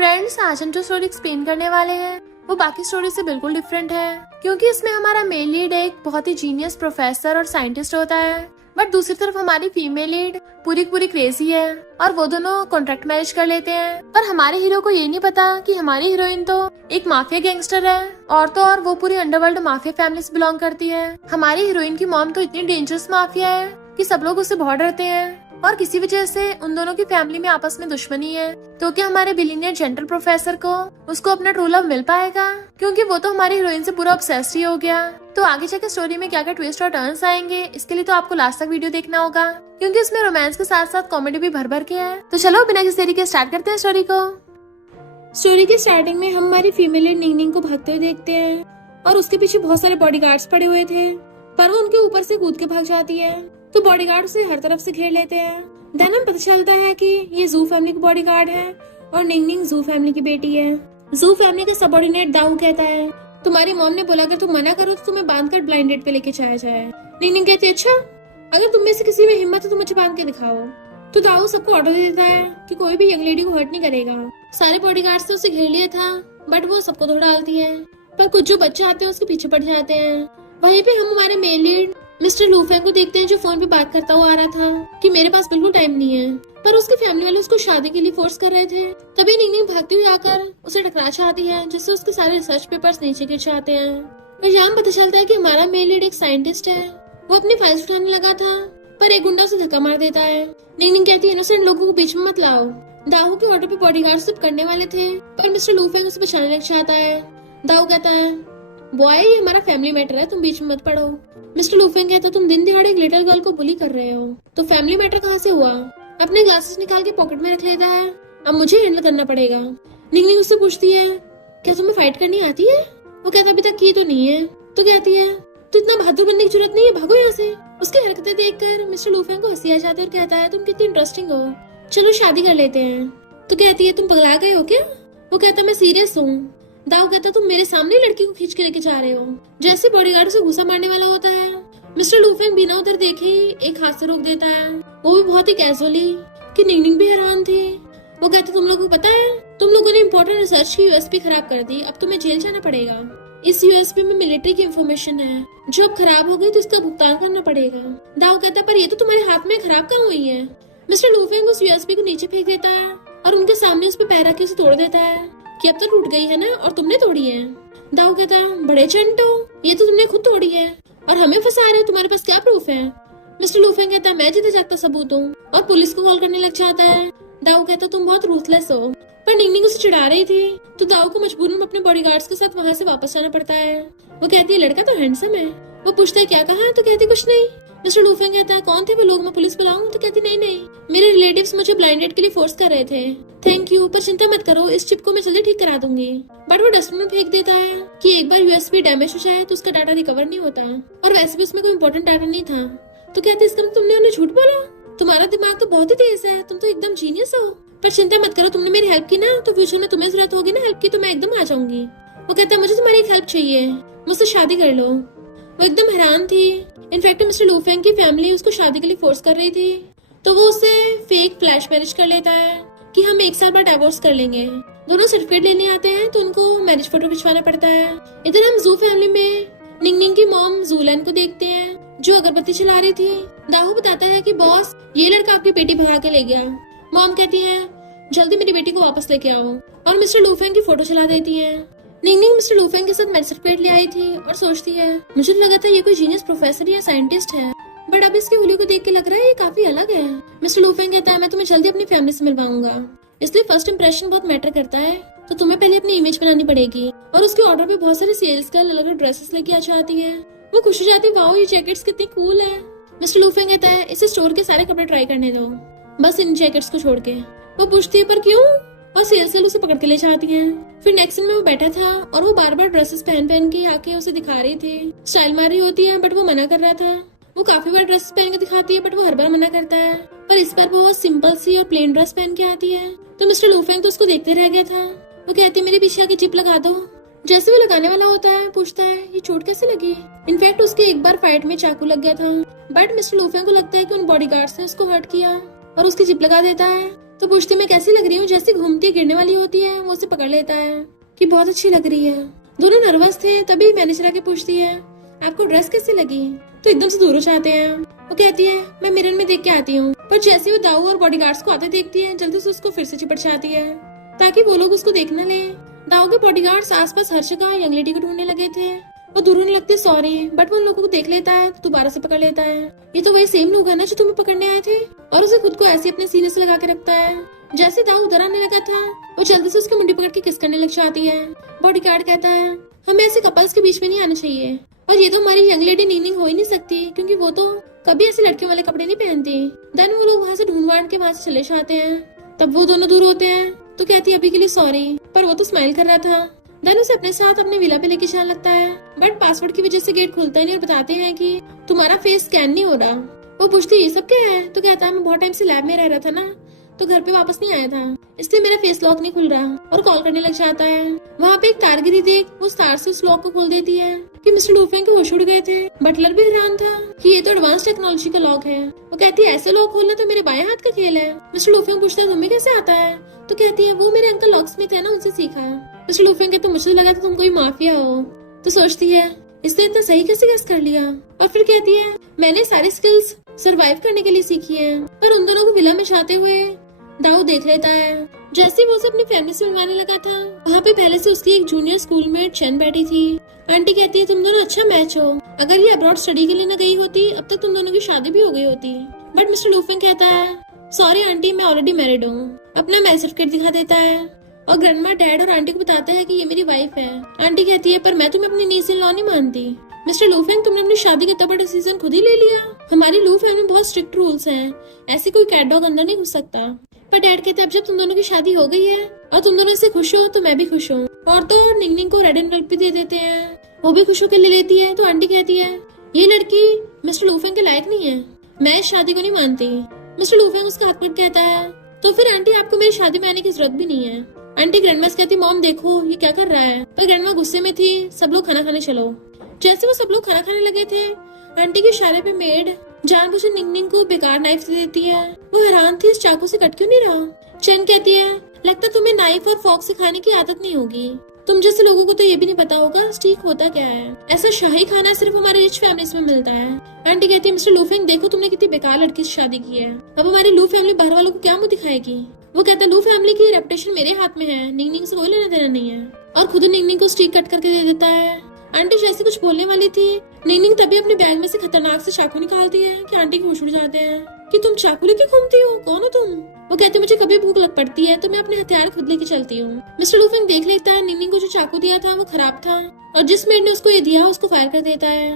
Friends, आज हम जो स्टोरी एक्सप्लेन करने वाले हैं वो बाकी स्टोरी से बिल्कुल डिफरेंट है, क्योंकि इसमें हमारा मेल लीड एक बहुत ही जीनियस प्रोफेसर और साइंटिस्ट होता है, बट दूसरी तरफ हमारी फीमेल लीड पूरी पूरी क्रेजी है और वो दोनों कॉन्ट्रैक्ट मैरिज कर लेते हैं। पर हमारे हीरो को ये नहीं पता कि हमारी हीरोइन तो एक माफिया गैंगस्टर है और तो और वो पूरी अंडरवर्ल्ड माफिया फैमिली से बिलोंग करती है। हमारी हीरोइन की मॉम तो इतनी डेंजरस माफिया है कि सब लोग उससे बहुत डरते हैं और किसी वजह से उन दोनों की फैमिली में आपस में दुश्मनी है। तो क्या हमारे बिलीनियर जेंटल प्रोफेसर को उसको अपना ट्रू लव मिल पाएगा, क्योंकि वो तो हमारी हीरोइन से पूरा ऑब्सेस्ड ही हो गया। तो आगे जाके स्टोरी में क्या क्या ट्विस्ट और टर्न्स आएंगे, इसके लिए तो आपको लास्ट तक वीडियो देखना होगा, क्योंकि इसमें रोमांस के साथ साथ कॉमेडी भी भर भर के है। तो चलो बिना किसी देरी के स्टार्ट करते हैं स्टोरी को। स्टोरी के स्टार्टिंग में हम हमारी फीमेल लीड निंगनिंग को भागते हुए देखते हैं और उसके पीछे बहुत सारे बॉडीगार्ड्स पड़े हुए थे, पर वो उनके ऊपर से कूद के भाग जाती है तो बॉडीगार्ड उसे हर तरफ से घेर लेते हैं। देन हम पता चलता है कि ये जू फैमिली का बॉडीगार्ड है और निंगनिंग जू फैमिली की बेटी है। जू फैमिली का सबऑर्डिनेट दाऊ कहता है, तुम्हारी मॉम ने बोला अगर तुम मना करो तो तुम्हें बांधकर ब्लाइंड डेट पे लेके जाया जाए। निंगनिंग कहती है, अच्छा अगर तुम में से किसी में हिम्मत है तो मुझे बांध के दिखाओ। तो दाऊ सबको ऑर्डर दे देता है कि कोई भी यंग लेडी को हर्ट नहीं करेगा। सारे बॉडीगार्ड्स ने उसे घेर लिया था, बट वो सबको धो डालती है, पर कुछ जो बच्चे आते हैं उसके पीछे पड़ जाते हैं। वहीं पे हम हमारे मेल लीड मिस्टर लूफेंग को देखते हैं, जो फोन पे बात करता हुआ आ रहा था कि मेरे पास बिल्कुल टाइम नहीं है, पर उसके फैमिली वाले उसको शादी के लिए फोर्स कर रहे थे। तभी निंगनिंग भागती हुई आकर उसे टकरा चाहती है, जिससे उसके सारे रिसर्च पेपर्स नीचे गिर जाते हैं। और यहाँ पता चलता है कि हमारा मेल लीड एक साइंटिस्ट है। वो अपनी फाइल्स उठाने लगा था, पर एक गुंडा उसे धक्का मार देता है। निंगनिंग कहती है, इनोसेंट लोगों को बीच में मत लाओ। दाऊ के ऑर्डर पे बॉडीगार्ड सब करने वाले थे, पर मिस्टर लूफेंग उसे बचाने लग जाता है। दाऊ कहता है, बॉय ये हमारा फैमिली मैटर है, तुम बीच में मत पड़ो। मिस्टर लूफेंग कहता है, तुम दिन दिहाड़े एक लिटिल गर्ल को बुली कर रहे हो, तो फैमिली मैटर कहाँ से हुआ। अपने ग्लासेस निकाल के पॉकेट में रख लेता है, अब मुझे हैंडल करना पड़ेगा। निंगनिंग उससे पूछती है, क्या तुम्हें फाइट करनी आती है। वो कहता अभी तक की तो नहीं है। तो कहती है, तो इतना बहादुर बनने की जरूरत नहीं है, भागो यहाँ से। उसकी हरकतें देखकर मिस्टर लूफेंग को हंसी आ जाती है और कहता है, तुम कितनी इंटरेस्टिंग हो, चलो शादी कर लेते हैं। तो कहती है, तुम पगला गए हो क्या। वो कहता मैं सीरियस हूँ। दाऊ कहता तुम मेरे सामने लड़की को खींच के लेके जा रहे हो। जैसे बॉडीगार्ड से घुसा मारने वाला होता है, मिस्टर लूफेंग बिना उधर देखे ही एक हाथ से रोक देता है, वो भी बहुत ही कैजुअली, कि निंगनिंग भी हैरान थी। वो कहते तुम लोगों को पता है, तुम लोगों ने इम्पोर्टेंट रिसर्च की यूएसपी खराब कर दी, अब तुम्हें जेल जाना पड़ेगा। इस यूएसपी में मिलिट्री की इंफॉर्मेशन है, जो अब खराब हो गई तो इसका भुगतान करना पड़ेगा। दाऊ कहता पर ये तो तुम्हारे हाथ में खराब कहाँ हुई है। मिस्टर लूफेंग उस यूएसपी को नीचे फेंक देता है और उनके सामने उस पर पैर रख के उसे तोड़ देता है कि अब तो टूट गई है ना और तुमने तोड़ी है। दाऊ कहता बड़े चंटो, ये तो तुमने खुद तोड़ी है और हमें फंसा रहे हो, तुम्हारे पास क्या प्रूफ है। मिस्टर लूफेंग कहता मैं जितना जागता सबूत हूँ और पुलिस को कॉल करने लग जाता है। दाऊ कहता तुम बहुत रूथलेस हो, पर निंगनिंग उसे चिढ़ा रही थी, तो दाऊ को मजबूरन अपने बॉडीगार्ड्स के साथ वहाँ से वापस जाना पड़ता है। वो कहती है लड़का तो हैंडसम है। वो पूछता है क्या कहा, तो कहती कुछ नहीं। मिस्टर लूफेंग कहता है कौन थे वो लोग, मैं पुलिस बुलाऊं। तो कहती नहीं, मेरे रिलेटिव्स मुझे ब्लाइंड डेट के लिए फोर्स कर रहे थे। थैंक यू, पर चिंता मत करो, इस चिप को मैं जल्दी ठीक करा दूंगी। बट वो डस्टबिन में फेंक देता है कि एक बार यूएसबी डैमेज हो जाए तो उसका डाटा रिकवर नहीं होता, और वैसे भी उसमें कोई इम्पोर्टेंट डाटा नहीं था। तो कहते इसका मतलब तुमने उन्हें झूठ बोला, तुम्हारा दिमाग तो बहुत ही तेज है, तुम तो एकदम जीनियस हो। पर चिंता मत करो, तुमने मेरी हेल्प की ना, तो फ्यूचर में तुम्हें जरूरत होगी ना हेल्प की, तो मैं एकदम आ जाऊंगी। वो कहता है मुझे तुम्हारी एक हेल्प चाहिए, मुझसे शादी कर लो। वो एकदम हैरान थी। इनफैक्ट मिस्टर लूफेंग की फैमिली उसको शादी के लिए फोर्स कर रही थी, तो वो उससे फेक फ्लैश मैरिज कर लेता है कि हम 1 साल बाद डाइवोर्स कर लेंगे। दोनों सर्टिफिकेट लेने आते हैं तो उनको मैरिज फोटो खिंचवाना पड़ता है। इधर हम जू फैमिली में निंगनिंग की मॉम जूलन को देखते हैं, जो अगरबत्ती चला रही थी। दाऊ बताता है कि बॉस ये लड़का आपकी बेटी भगा के ले गया। मॉम कहती है जल्दी मेरी बेटी को वापस लेके आओ, और मिस्टर लूफेंग की फोटो चला देती है। निंगनिंग मिस्टर लूफेंग के साथ मैरिज सर्टिफिकेट ले आई थी और सोचती है मुझे लगा था ये कोई जीनियस प्रोफेसर या साइंटिस्ट है, बट अब इसकी उंगली को देख के लग रहा है ये काफी अलग है। मिस्टर लूफेंग कहता है मैं तुम्हें जल्दी अपनी फैमिली से मिलवाऊंगा, इसलिए फर्स्ट इंप्रेशन बहुत मैटर करता है, तो तुम्हें पहले अपनी इमेज बनानी पड़ेगी। और उसके ऑर्डर पे बहुत सारी सेल्स गर्ल अलग अलग ड्रेसेस लेके आ जाती है। वो खुश हो जाती है, वाओ ये जैकेट्स कितनी कूल है। मिस्टर लूफेंग कहता है इसे स्टोर के सारे कपड़े ट्राई करने दो, बस इन जैकेट्स को छोड़ के। वो पूछती है पर क्यों, और सेल्स गर्ल उसे पकड़ के ले जाती है। फिर नेक्स्ट सीन में वो बैठा था और वो बार बार ड्रेसेस पहन के आके उसे दिखा रही थी, स्टाइल मार रही होती है, बट वो मना कर रहा था। वो काफी बार ड्रेस पहन के दिखाती है, बट वो हर बार मना करता है, पर इस बार वो सिंपल सी और प्लेन ड्रेस पहन के आती है। तो मिस्टर लूफेंग तो उसको देखते रह गया था। वो कहती है मेरे पीछे आके जिप लगा दो। जैसे वो लगाने वाला होता है, पूछता है ये चोट कैसे लगी। इनफैक्ट उसके एक बार फाइट में चाकू लग गया था, बट मिस्टर लूफेंग को लगता है कि उन बॉडीगार्ड्स ने उसको हर्ट किया और उसकी जिप लगा देता है। तो पूछती मैं कैसी लग रही हूँ, जैसी घूमती गिरने वाली होती है वो उसे पकड़ लेता है कि बहुत अच्छी लग रही है। दोनों नर्वस थे, तभी मैनेजर आके पूछती है आपको ड्रेस कैसी लगी, तो एकदम से दूर हो जाते हैं। वो कहती है मैं मिरर में देख के आती हूँ, पर जैसे वो दाऊ और बॉडीगार्ड्स को आते देखती है जल्दी से उसको फिर से चिपट जाती है ताकि वो लोग उसको देख न ले। दाऊ के बॉडीगार्ड्स आसपास हर जगह यंग लेडी को ढूंढने लगे थे। वो दूर होने लगते सॉरी, बट वो उन लोगों को देख लेता है तो दोबारा से पकड़ लेता है। ये तो वही सेम लोग है ना जो तुम्हें पकड़ने आए थे, और उसे खुद को ऐसे अपने सीने से लगा के रखता है। जैसे दाऊ उधर आने लगा था वो जल्दी से उसकी मुंडी पकड़ के किस करने लग जाती है। बॉडीगार्ड कहता है हमें ऐसे कपल्स के बीच में नहीं आना चाहिए, और ये तो हमारी यंग लेडी नीनिंग हो ही नहीं सकती क्योंकि वो तो कभी ऐसे लड़कियों वाले कपड़े नहीं पहनती। देन वो लोग वहाँ से ढूंढ के वहाँ से चले जाते हैं। तब वो दोनों दूर होते हैं तो कहती है अभी के लिए सॉरी, पर वो तो स्माइल कर रहा था। देन उसे अपने साथ अपने विला पे लेके जाने लगता है, बट पासवर्ड की वजह से गेट खुलता ही नहीं और बताते हैं कि तुम्हारा फेस स्कैन नहीं हो रहा। वो पूछती है ये सब क्या है, तो कहता है मैं बहुत टाइम से लैब में रह रहा था ना, तो घर पे वापस नहीं आया था, इसलिए मेरा फेस लॉक नहीं खुल रहा, और कॉल करने लग जाता है। वहाँ पे एक तार गिरी देख वो तार से उस लॉक को खोल देती है कि मिस्टर लूफेंग के होश उड़ गए थे। बटलर भी हैरान था कि ये तो एडवांस टेक्नोलॉजी का लॉक है। वो कहती है ऐसे लॉक खोलना तो मेरे बाएं हाथ का खेल है। मिस्टर लूफेंग पूछता है तुम्हें कैसे आता है, तो कहती है वो मेरे अंकल लॉकस्मिथ है ना, उनसे सीखा। मिस्टर लूफेंग कहते मुझे लगा था तुम कोई माफिया हो, तो सोचती है इसने इतना सही कैसे गेस कर लिया, और फिर कहती है मैंने सारी स्किल्स सरवाइव करने के लिए सीखी है। पर उन दोनों को विला में जाते हुए दाऊ देख लेता है। जैसे वो उसे अपनी फैमिली से मिलवाने लगा था, वहाँ पे पहले से उसकी एक जूनियर स्कूल में चैन बैठी थी। आंटी कहती है तुम दोनों अच्छा मैच हो, अगर ये अब्रॉड स्टडी के लिए न गई होती अब तक तुम दोनों की शादी भी हो गई होती। बट मिस्टर लूफेंग कहता है सॉरी आंटी मैं ऑलरेडी मैरिड हूँ। अपना मैरिज सर्टिफिकेट दिखा देता है और ग्रैंडमा डैड और आंटी को बताता है कि ये मेरी वाइफ है। आंटी कहती है पर मैं तुम्हें अपनी नीस इन लॉ नहीं मानती। मिस्टर लूफेंग तुमने अपनी शादी का इतना बड़ा डिसीजन खुद ही ले लिया, हमारी लू फैमिली में बहुत स्ट्रिक्ट रूल्स हैं, ऐसे कोई कैट डॉग अंदर नहीं घुस सकता। पर डैड कहते हैं अब जब तुम दोनों की शादी हो गई है और तुम दोनों इससे खुश हो तो मैं भी खुश हूँ। और तो और निंगनिंग को रेड एनवेलप भी दे देते हैं, वो भी खुश होकर ले लेती है। तो आंटी कहती है ये लड़की मिस्टर लूफेंग के लायक नहीं है, मैं इस शादी को नहीं मानती। मिस्टर लूफेंग उसका हाथ पकड़ कहता है तो फिर आंटी आपको मेरी शादी में आने की जरूरत भी नहीं है। आंटी ग्रैंडमा से कहती मॉम देखो ये क्या कर रहा है, पर ग्रैंडमा गुस्से में थी, सब लोग खाना खाने चलो। जैसे वो सब लोग खाना खाने लगे थे आंटी के इशारे पे मेड जानबूझकर निंगनिंग को बेकार नाइफ दे देती है। वो हैरान थी इस चाकू से कट क्यों नहीं रहा। चैन कहती है लगता तुम्हें नाइफ और फॉर्क से खाने की आदत नहीं होगी, तुम जैसे लोगों को तो ये भी नहीं पता होगा स्टीक होता क्या है। ऐसा शाही खाना सिर्फ हमारे रिच फैमिलीज में मिलता है। आंटी कहती है मिस्टर लूफेंग देखो तुमने कितनी बेकार लड़की से शादी की है, अब हमारी लू फैमिली बाहर वालों को क्या मुंह दिखाएगी। वो कहता है लू फैमिली की रेपुटेशन मेरे हाथ में है, निंगनिंग से कोई लेना देना नहीं है, और खुद निंगनिंग को स्टीक कट करके दे देता है। आंटी जैसे कुछ बोलने वाली थी निंगनिंग तभी अपने बैग में से खतरनाक से चाकू निकालती है कि आंटी के होश उड़ जाते हैं कि तुम चाकू लेके घूमती हो, कौन हो तुम। वो कहते मुझे कभी भूख लग पड़ती है तो मैं अपने हथियार खुद लेके चलती हूँ। मिस्टर लूफेंग देख लेता है निंगनिंग को जो चाकू दिया था वो खराब था, और जिस मेड ने उसको ये दिया उसको फायर कर देता है।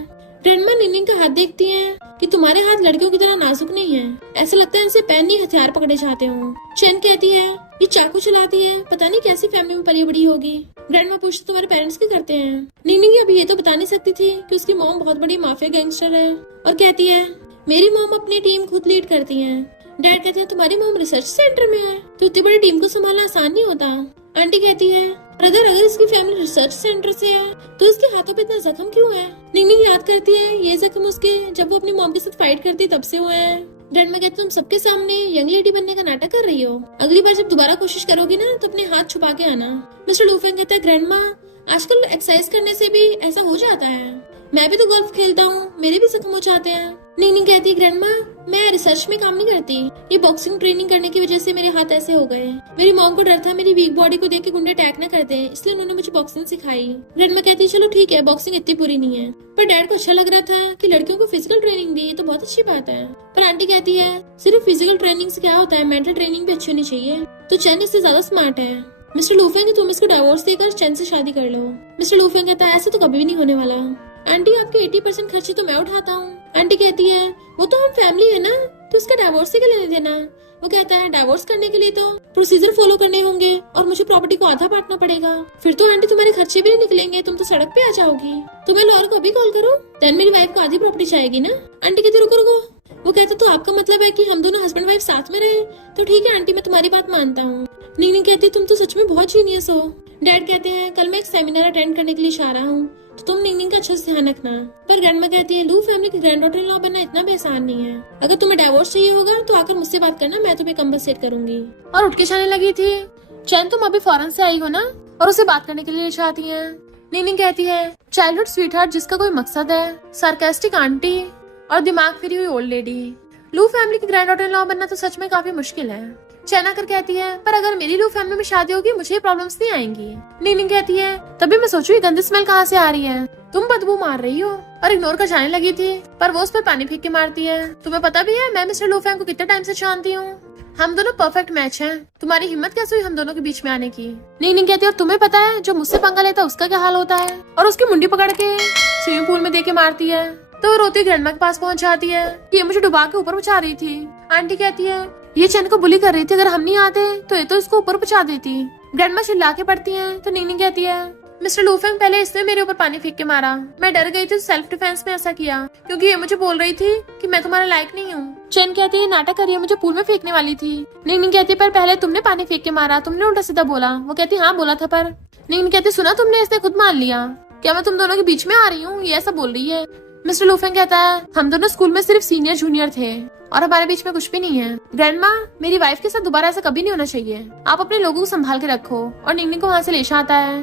ग्रैंडमा निंगनिंग का हाथ देखती है कि तुम्हारे हाथ लड़कियों की तरह नाजुक नहीं है, ऐसे लगता है इनसे पेन नहीं हथियार पकड़े जाते हो। चैन कहती है ये चाकू चलाती है, पता नहीं कैसी फैमिली में पली बड़ी होगी। ग्रैंडमा पूछती तुम्हारे पेरेंट्स क्या करते हैं। निंगनिंग अभी ये तो बता नहीं सकती थी कि उसकी मॉम बहुत बड़ी माफिया गैंगस्टर है, और कहती है मेरी मॉम अपनी टीम खुद लीड करती है। डैड कहते हैं तुम्हारी मॉम रिसर्च सेंटर में है तो इतनी बड़ी टीम को संभालना आसान नहीं होता। आंटी कहती है ब्रदर अगर इसकी फैमिली रिसर्च सेंटर से है तो इसके हाथों पे इतना जख्म क्यों है। निंगनिंग याद करती है ये जख्म उसके जब वो अपनी मॉम के साथ फाइट करती तब से हुए हैं। डैड में कहते तुम सबके सामने यंग लेडी बनने का नाटक कर रही हो, अगली बार जब दोबारा कोशिश करोगी ना तो अपने हाथ छुपा के आना। मिस्टर लूफेंग कहता है ग्रैंडमा आजकल एक्सरसाइज करने से भी ऐसा हो जाता है, मैं भी तो गोल्फ खेलता हूँ, मेरे भी जख्म हो जाते हैं। निंगनिंग कहती है ग्रैंडमा मैं रिसर्च में काम नहीं करती, ये बॉक्सिंग ट्रेनिंग करने की वजह से मेरे हाथ ऐसे हो गए। मेरी मॉम को डर था मेरी वीक बॉडी को देख के गुंडे अटैक न कर दे, इसलिए उन्होंने मुझे बॉक्सिंग सिखाई। ग्रैंडमा कहती है चलो ठीक है बॉक्सिंग इतनी बुरी नहीं है, पर डैड को अच्छा लग रहा था कि लड़कियों को फिजिकल ट्रेनिंग दी तो बहुत अच्छी बात है। पर आंटी कहती है सिर्फ फिजिकल ट्रेनिंग से क्या होता है, मेंटल ट्रेनिंग भी अच्छी होनी चाहिए। तो चैन इससे ज्यादा स्मार्ट है। मिस्टर लूफेंग तुम इसको डिवोर्स देकर चैन से शादी कर लो। मिस्टर लूफेंग कहता है ऐसा तो कभी भी नहीं होने वाला। आंटी आपके 80% खर्चे तो मैं उठाता हूँ। आंटी कहती है वो तो हम फैमिली है ना, तो उसका डिवोर्स से क्या लेने देना। वो कहता है डिवोर्स करने के लिए तो प्रोसीजर फॉलो करने होंगे और मुझे प्रॉपर्टी को आधा बांटना पड़ेगा, फिर तो आंटी तुम्हारे खर्चे भी नहीं निकलेंगे, तुम तो सड़क पे आ जाओगी। तुम्हें लॉयर को अभी कॉल करो, देन मेरी वाइफ को आधी प्रॉपर्टी चाहिए ना। आंटी कहती रुको रुको। वो कहता तो आपका मतलब है कि हम दोनों हस्बैंड वाइफ साथ में रहे, तो ठीक है आंटी मैं तुम्हारी बात मानता हूँ। निंगनिंग कहती तुम तो सच में बहुत जीनियस हो। डैड कहते हैं कल मैं एक सेमिनार अटेंड करने के लिए जा रहा हूँ, तो तुम निंगनिंग का अच्छे से ध्यान रखना। पर ग्रैंडमा कहती है लू फैमिली की ग्रैंड डॉटर इन लॉ बनना इतना भी आसान नहीं है। अगर तुम्हें डाइवोर्स चाहिए होगा तो आकर मुझसे बात करना, मैं तुम्हें कंपनसेट करूंगी। और उठ के जाने लगी थी। चैन तुम अभी फॉरेन से आई हो ना, और उसे बात करने के लिए चाहती है। निंगनिंग कहती है चाइल्डहुड स्वीटहार्ट जिसका कोई मकसद है, सार्कास्टिक आंटी और दिमाग फिरी हुई ओल्ड लेडी। लू फैमिली की ग्रैंड डॉटर इन लॉ बनना तो सच में काफी मुश्किल है। चैन आकर कहती है पर अगर मेरी लू फैमिली में शादी होगी मुझे प्रॉब्लम्स नहीं आएंगी। निंगनिंग कहती है तभी मैं सोचू ये गंदी स्मेल कहाँ से आ रही है, तुम बदबू मार रही हो। और इग्नोर कर जाने लगी थी पर वो उस पर पानी फेंक के मारती है। तुम्हें पता भी है मैं मिस्टर लू फैंग को कितने टाइम से जानती हूँ, हम दोनों परफेक्ट मैच हैं। तुम्हारी हिम्मत कैसे हुई हम दोनों के बीच में आने की। निंगनिंग कहती है और तुम्हें पता है जो मुझसे पंगा लेता है उसका क्या हाल होता है, और उसकी मुंडी पकड़ के स्विमिंग पूल में दे के मारती है। तो वो रोती ग्रैंडमा के पास पहुंच जाती है कि ये मुझे डुबा के ऊपर पहुंचा रही थी। आंटी कहती है ये चैन को बुली कर रही थी, अगर हम नहीं आते तो ये तो इसको ऊपर पहुंचा देती। ग्रैंडमा चिल्ला के पड़ती है। तो निंगनिंग कहती है मिस्टर लू फैंग पहले इसने मेरे ऊपर पानी फेंक के मारा, मैं डर गई थी सेल्फ डिफेंस में ऐसा किया क्योंकि ये मुझे बोल रही थी कि मैं तुम्हारे लायक नहीं हूँ। चैन कहती है नाटक करिए, मुझे पूल में फेंकने वाली थी। निंगनिंग कहती है पर पहले तुमने पानी फेंक के मारा, तुमने उल्टा सीधा बोला। वो कहती हाँ बोला था, पर निंगनिंग कहती सुना तुमने, इसने खुद मान लिया। क्या मैं तुम दोनों के बीच में आ रही हूँ, ये ऐसा बोल रही है। मिस्टर लू फैंग कहता है हम दोनों स्कूल में सिर्फ सीनियर जूनियर थे और हमारे बीच में कुछ भी नहीं है। ग्रैंडमा मेरी वाइफ के साथ दोबारा ऐसा कभी नहीं होना चाहिए, आप अपने लोगों को संभाल के रखो। और निंगनिंग को वहाँ से ले आता है।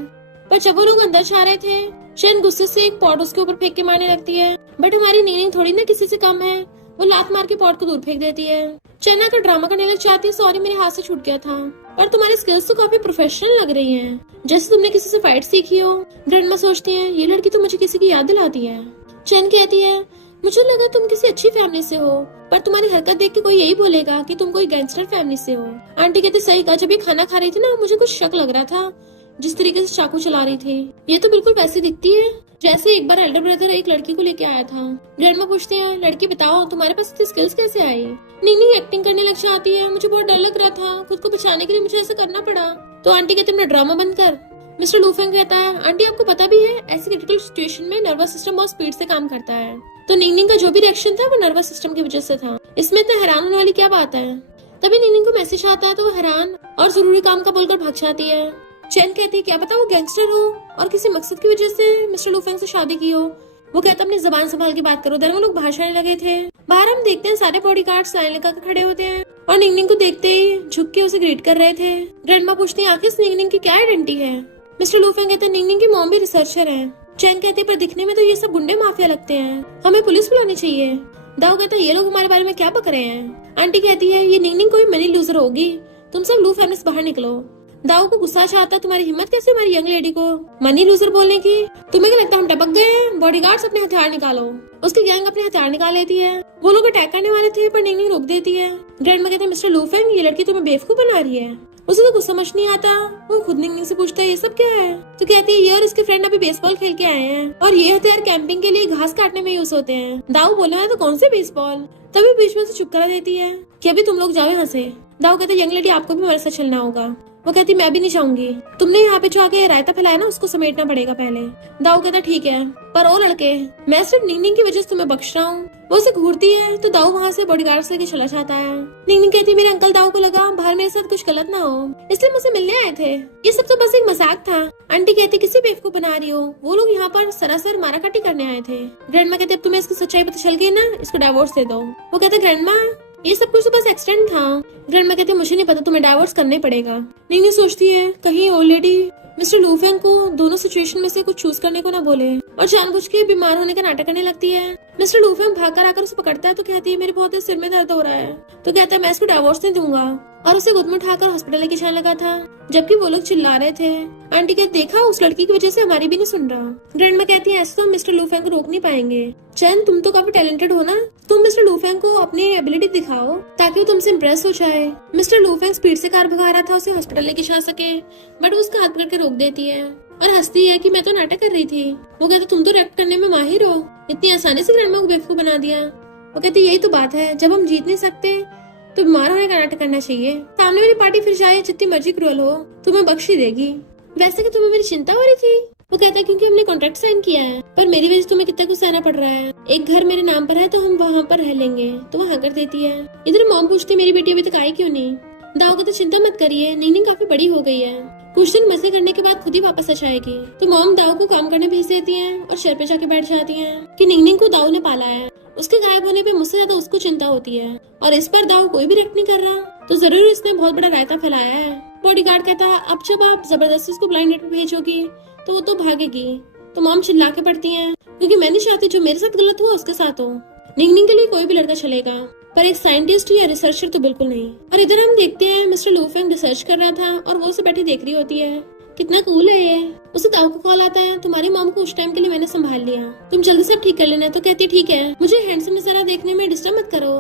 पर जब वो लोग अंदर जा रहे थे चैन गुस्से से एक पॉट उसके ऊपर फेंक के मारने लगती है। बट हमारी निंगनिंग थोड़ी ना किसी से कम है, वो लात मार के पॉट को दूर फेंक देती है। चैन आकर ड्रामा करने लग जाती है सॉरी मेरे हाथ से छूट गया था, और तुम्हारी स्किल्स तो काफी प्रोफेशनल लग रही हैं, जैसे तुमने किसी से फाइट सीखी हो। ग्रैंडमा सोचती है ये लड़की तो मुझे किसी की याद दिलाती है। चैन कहती है मुझे लगा तुम किसी अच्छी फैमिली से हो, पर तुम्हारी हरकत देख के कोई यही बोलेगा कि तुम कोई गैंगस्टर फैमिली से हो। आंटी कहती सही कहा, जब ये खाना खा रही थी ना मुझे कुछ शक लग रहा था जिस तरीके से चाकू चला रही थी, ये तो बिल्कुल वैसे दिखती है जैसे एक बार एल्डर ब्रदर एक लड़की को लेके आया था। ग्रैंडमा पूछते हैं लड़की बताओ तुम्हारे पास इतनी स्किल्स कैसे आई। निंगनिंग एक्टिंग करने लग जाती है, मुझे बहुत डर लग रहा था, खुद को बचाने के लिए मुझे ऐसा करना पड़ा। तो आंटी कहते अपना ड्रामा बंद कर। मिस्टर लू फैंग कहता है आंटी आपको पता भी है ऐसी क्रिटिकल सिचुएशन में नर्वस सिस्टम बहुत स्पीड से काम करता है। तो निंगनिंग का जो भी रिएक्शन था वो नर्वस सिस्टम की वजह से था, इसमें इतना हैरान होने वाली क्या बात है। तभी निंगनिंग को मैसेज आता है तो वो हैरान और जरूरी काम का बोलकर भाग जाती है। चैन कहती है क्या पता वो गैंगस्टर हो और किसी मकसद की वजह से मिस्टर लू फैंग से शादी की हो। वो कहता अपनी जबान संभाल के बात करो। दरअसल वो लोग बाहर आने लगे थे। बाहर हम देखते हैं सारे बॉडीगार्ड्स लाइन लगा कर खड़े होते हैं और निंगनिंग को देखते ही झुक के उसे ग्रीट कर रहे थे। ग्रैंडमा पूछती है आखिर निंगनिंग की क्या आइडेंटिटी है। मिस्टर लू फैंग कहते हैं निंगनिंग की मॉम भी रिसर्चर है। चैन कहती है पर दिखने में तो ये सब गुंडे माफिया लगते हैं, हमें पुलिस बुलानी चाहिए। दाऊ कहता है ये लोग हमारे बारे में क्या बक रहे हैं। आंटी कहती है ये निंगनिंग कोई मनी लूजर होगी, तुम सब लू फैमिली से बाहर निकलो। दाऊ को गुस्सा चाहता तुम्हारी हिम्मत कैसे हमारी यंग लेडी को मनी लूजर बोलने की, तुम्हें क्या लगता है हम टपक गए हैं। बॉडीगार्ड्स अपने हथियार निकालो। उसकी गैंग अपने हथियार निकाल लेती है। वो लोग अटैक करने वाले थे पर निंगनिंग रोक देती है। ग्रैंडमा कहते हैं मिस्टर लू फैंग ये लड़की तुम्हें बेवकूफ बना रही है। उसे तो कुछ समझ नहीं आता। वो खुद निंगनिंग से पूछता है ये सब क्या है। तो कहती है ये और इसके फ्रेंड अभी बेसबॉल खेल के आए हैं और ये हथियार कैंपिंग के लिए घास काटने में यूज होते हैं। दाऊ बोले है तो कौन से बेसबॉल। तभी बीच में से चुप करा देती है कि अभी तुम लोग जाओ यहाँ से। दाऊ कहते यंग लेडी आपको भी हमारे साथ चलना होगा। वो कहती मैं भी नहीं चाहूंगी, तुमने यहाँ पे जो आके रायता फैलाया ना उसको समेटना पड़ेगा पहले। दाऊ कहता ठीक है, पर ओ लड़के मैं सिर्फ निंगनिंग की वजह से तुम्हें बख्श रहा हूँ। वो उसे घूरती है तो दाऊ वहाँ से बॉडीगार्ड लेके चला जाता है। निंगनिंग कहती मेरे अंकल दाऊ को लगा बाहर मेरे साथ कुछ गलत ना हो इसलिए मुझसे मिलने आए थे, ये सब तो बस एक मजाक था। आंटी कहती किसी बेवकूफ बना रही हो, वो लोग यहाँ पर सरासर माराकाटी करने आए थे। ग्रैंडमा कहते अब तुम्हें इसकी सच्चाई पता चल गई ना, इसको डाइवोर्स दे दो। वो कहते ग्रैंडमा ये सब कुछ तो बस एक्सीडेंट था। ग्रैंडमा कहती मुझे नहीं पता, तुम्हें डाइवोर्स करना ही पड़ेगा। निंगनिंग सोचती है कहीं ओल्ड लेडी मिस्टर लू फैंग को दोनों सिचुएशन में से कुछ चूज करने को ना बोले और जानबूझ के बीमार होने का नाटक करने लगती है। मिस्टर लू फैंग भागकर आकर उसे पकड़ता है तो कहती है मेरे बहुत सिर में दर्द हो रहा है। तो कहता है मैं इसको डाइवोर्स नहीं दूंगा और उसे गोद में उठाकर हॉस्पिटल लेके जाने लगा था, जबकि वो लोग चिल्ला रहे थे। आंटी कहती देखा उस लड़की की वजह से हमारी भी नहीं सुन रहा। ग्रैंडमा कहती है ऐसे तो हम मिस्टर लू फैंग को रोक नहीं पाएंगे। चैन तुम तो काफी टैलेंटेड हो ना, तुम मिस्टर लू फैंग को अपनी एबिलिटी दिखाओ ताकि वो तुमसे इम्प्रेस हो जाए। मिस्टर लू फैंग स्पीड से कार भगा रहा था उसे हॉस्पिटल लेके जा सके, बट उसका हाथ पकड़ के रोक देती है और हंसती है कि मैं तो नाटक कर रही थी। वो कहता तुम तो रैप करने में माहिर हो, इतनी आसानी से ग्रैंडमा को बेवकूफ बना दिया। वो कहती यही तो बात है, जब हम जीत नहीं सकते तो बीमार होने का नाटक करना चाहिए। सामने वाली पार्टी फिर चाहे जितनी मर्जी क्रूअल हो तुम्हें बख्शी देगी। वैसे कि तुम्हें मेरी चिंता हो रही थी। वो कहता है क्योंकि हमने कॉन्ट्रैक्ट साइन किया है, पर मेरी वजह से तुम्हें कितना कुछ सहना पड़ रहा है। एक घर मेरे नाम पर है तो हम वहाँ पर रह लेंगे। तो वो हाँ कर देती है। इधर मॉम पूछती मेरी बेटी अभी तक आई क्यों नहीं। दाऊ कहते चिंता मत करिए, निंगनिंग काफी बड़ी हो गई है, कुछ दिन मजे करने के बाद खुद ही वापस आ जाएगी। तो मॉम दाऊ को काम करने भेज देती है और चेयर पे जाके बैठ जाती है कि निंगनिंग को दाऊ ने पाला है। उसके गायब होने पे मुझसे ज्यादा उसको चिंता होती है और इस पर दाऊ कोई भी रिएक्ट नहीं कर रहा, तो जरूर इसने बहुत बड़ा रायता फैलाया है। बॉडीगार्ड कहता है अब जब आप जबरदस्ती उसको ब्लाइंड डेट पे भेजोगी तो वो तो भागेगी। तो मॉम चिल्ला के पड़ती है क्योंकि मैं नहीं चाहती जो मेरे साथ गलत हुआ उसके साथ हो। निंगनिंग के लिए कोई भी लड़का चलेगा, पर एक साइंटिस्ट या रिसर्चर तो बिल्कुल नहीं। और इधर हम देखते हैं मिस्टर लू फेंग रिसर्च कर रहा था और वो उसे बैठी देख रही होती है। कितना कूल है ये। उसे दाऊ का कॉल आता है, तुम्हारी मॉम को उस टाइम के लिए मैंने संभाल लिया, तुम जल्दी से ठीक कर लेना। तो कहती है ठीक है, मुझे हैंडसम नजारा देखने में डिस्टर्ब मत करो।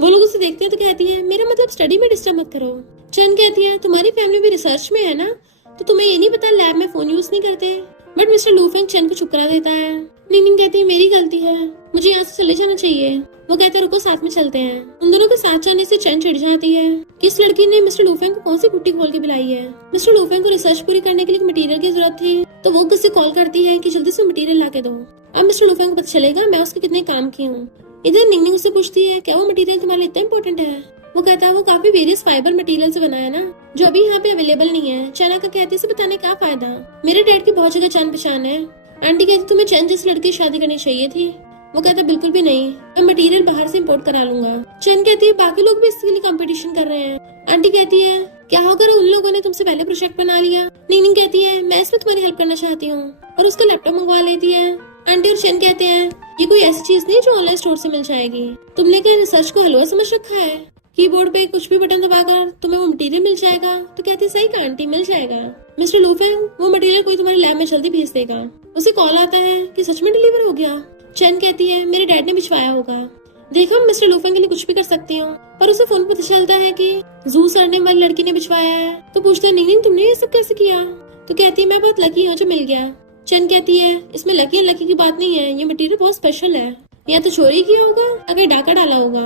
वो लोग उसे देखते हैं तो कहती है मेरा मतलब स्टडी में डिस्टर्ब मत करो। चैन कहती है तुम्हारी फैमिली भी रिसर्च में है ना, तो तुम्हें ये नहीं पता लैब में फोन यूज नहीं करते। बट मिस्टर लू फेंग चैन को चुप करा देता है। निंगनिंग कहती है मेरी गलती है, मुझे यहाँ से चले जाना चाहिए। वो कहते हैं रुको साथ में चलते हैं। उन दोनों के साथ जाने से चैन चिढ़ जाती है कि इस लड़की ने मिस्टर लू फेंग को कौन सी कुट्टी खोल के पिलाई है। मिस्टर लू फेंग को रिसर्च पूरी करने के लिए मटेरियल की जरूरत थी, तो वो किसी कॉल करती है कि जल्दी से मटेरियल ला के दो। अब मिस्टर लू फेंग को पता चलेगा मैं उसके कितने काम की हूँ। इधर निंगनिंग उससे पूछती है क्या वो मटेरियल तुम्हारे लिए इतना इम्पोर्टेंट है। वो कहता है वो काफी वेरियस फाइबर मटेरियल से बना है ना, जो अभी यहाँ पे अवेलेबल नहीं है। चैन का कहती है बताने का फायदा, मेरे डैड की बहुत जगह जान पहचान है। आंटी कहती तुम्हें चैन जिस लड़की की शादी करनी चाहिए थी। वो कहता बिल्कुल भी नहीं, मैं मटेरियल बाहर से इंपोर्ट करा लूंगा। चैन कहती है बाकी लोग भी इसके लिए कंपटीशन कर रहे हैं। आंटी कहती है क्या होगा उन लोगों ने तुमसे पहले प्रोजेक्ट बना लिया। निंगनिंग कहती है मैं इसमें तुम्हारी हेल्प करना चाहती हूँ और उसका लैपटॉप मंगवा लेती है। आंटी और चैन कहते हैं ये कोई ऐसी चीज नहीं जो ऑनलाइन स्टोर से मिल जाएगी, तुमने क्या रिसर्च को हलवा समझ रखा है। कीबोर्ड पे कुछ भी बटन दबाकर तुम्हें वो मटेरियल मिल जाएगा। तो कहती है सही कहा आंटी, मिल जाएगा। मिस्टर लू फेंग वो मटेरियल कोई तुम्हारे लैब में जल्दी भेज देगा। उसे कॉल आता है कि सच में डिलीवर हो गया। चैन कहती है मेरे डैड ने भिजवाया होगा। देखो मैं मिस्टर लू फेंग के लिए कुछ भी कर सकती हूँ, पर उसे फोन पर पता चलता है कि जू सरने वाली लड़की ने भिजवाया है। तो पूछता है निंगनिंग तुमने ये सब कैसे किया। तो कहती है मैं बहुत लकी हूँ जो मिल गया। चैन कहती है इसमें लकी और लकी की बात नहीं है, ये मटेरियल बहुत स्पेशल है, या तो चोरी किया होगा अगर डाका डाला होगा।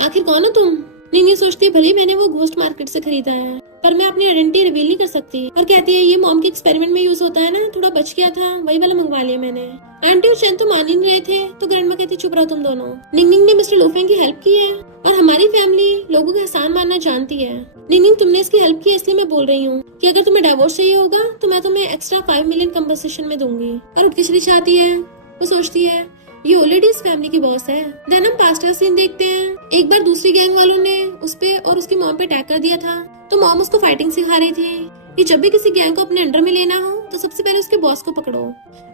आखिर कौन हो तुम। निंगनिंग सोचती भले मैंने वो घोस्ट मार्केट से खरीदा है, पर मैं अपनी आइडेंटिटी रिवील नहीं कर सकती। और कहती है ये मॉम के एक्सपेरिमेंट में यूज होता है ना, थोड़ा बच गया था वही वाला मंगवा लिया मैंने। आंटी और चैन तो मान ही नहीं रहे थे, तो ग्रैंडमा कहती चुप रहो तुम दोनों। निंगनिंग ने मिस्टर लू फेंग की हेल्प की है और हमारी फैमिली लोगों का एहसान मानना जानती है। निंगनिंग तुमने इसकी हेल्प की इसलिए मैं बोल रही हूँ कि अगर तुम्हें डिवोर्स चाहिए होगा तो मैं तुम्हें एक्स्ट्रा 5 मिलियन कंपनसेशन में दूंगी। और उठ के चली जाती है। वो सोचती है ये ऑलरेडी इस फैमिली की बॉस है। देन हम पास्ट का सीन देखते हैं। एक बार दूसरी गैंग वालों ने उस पे और उसकी मॉम पे अटैक कर दिया था, तो मॉम उसको फाइटिंग सिखा रही थी कि जब भी किसी गैंग को अपने अंडर में लेना हो तो सबसे पहले उसके बॉस को पकड़ो।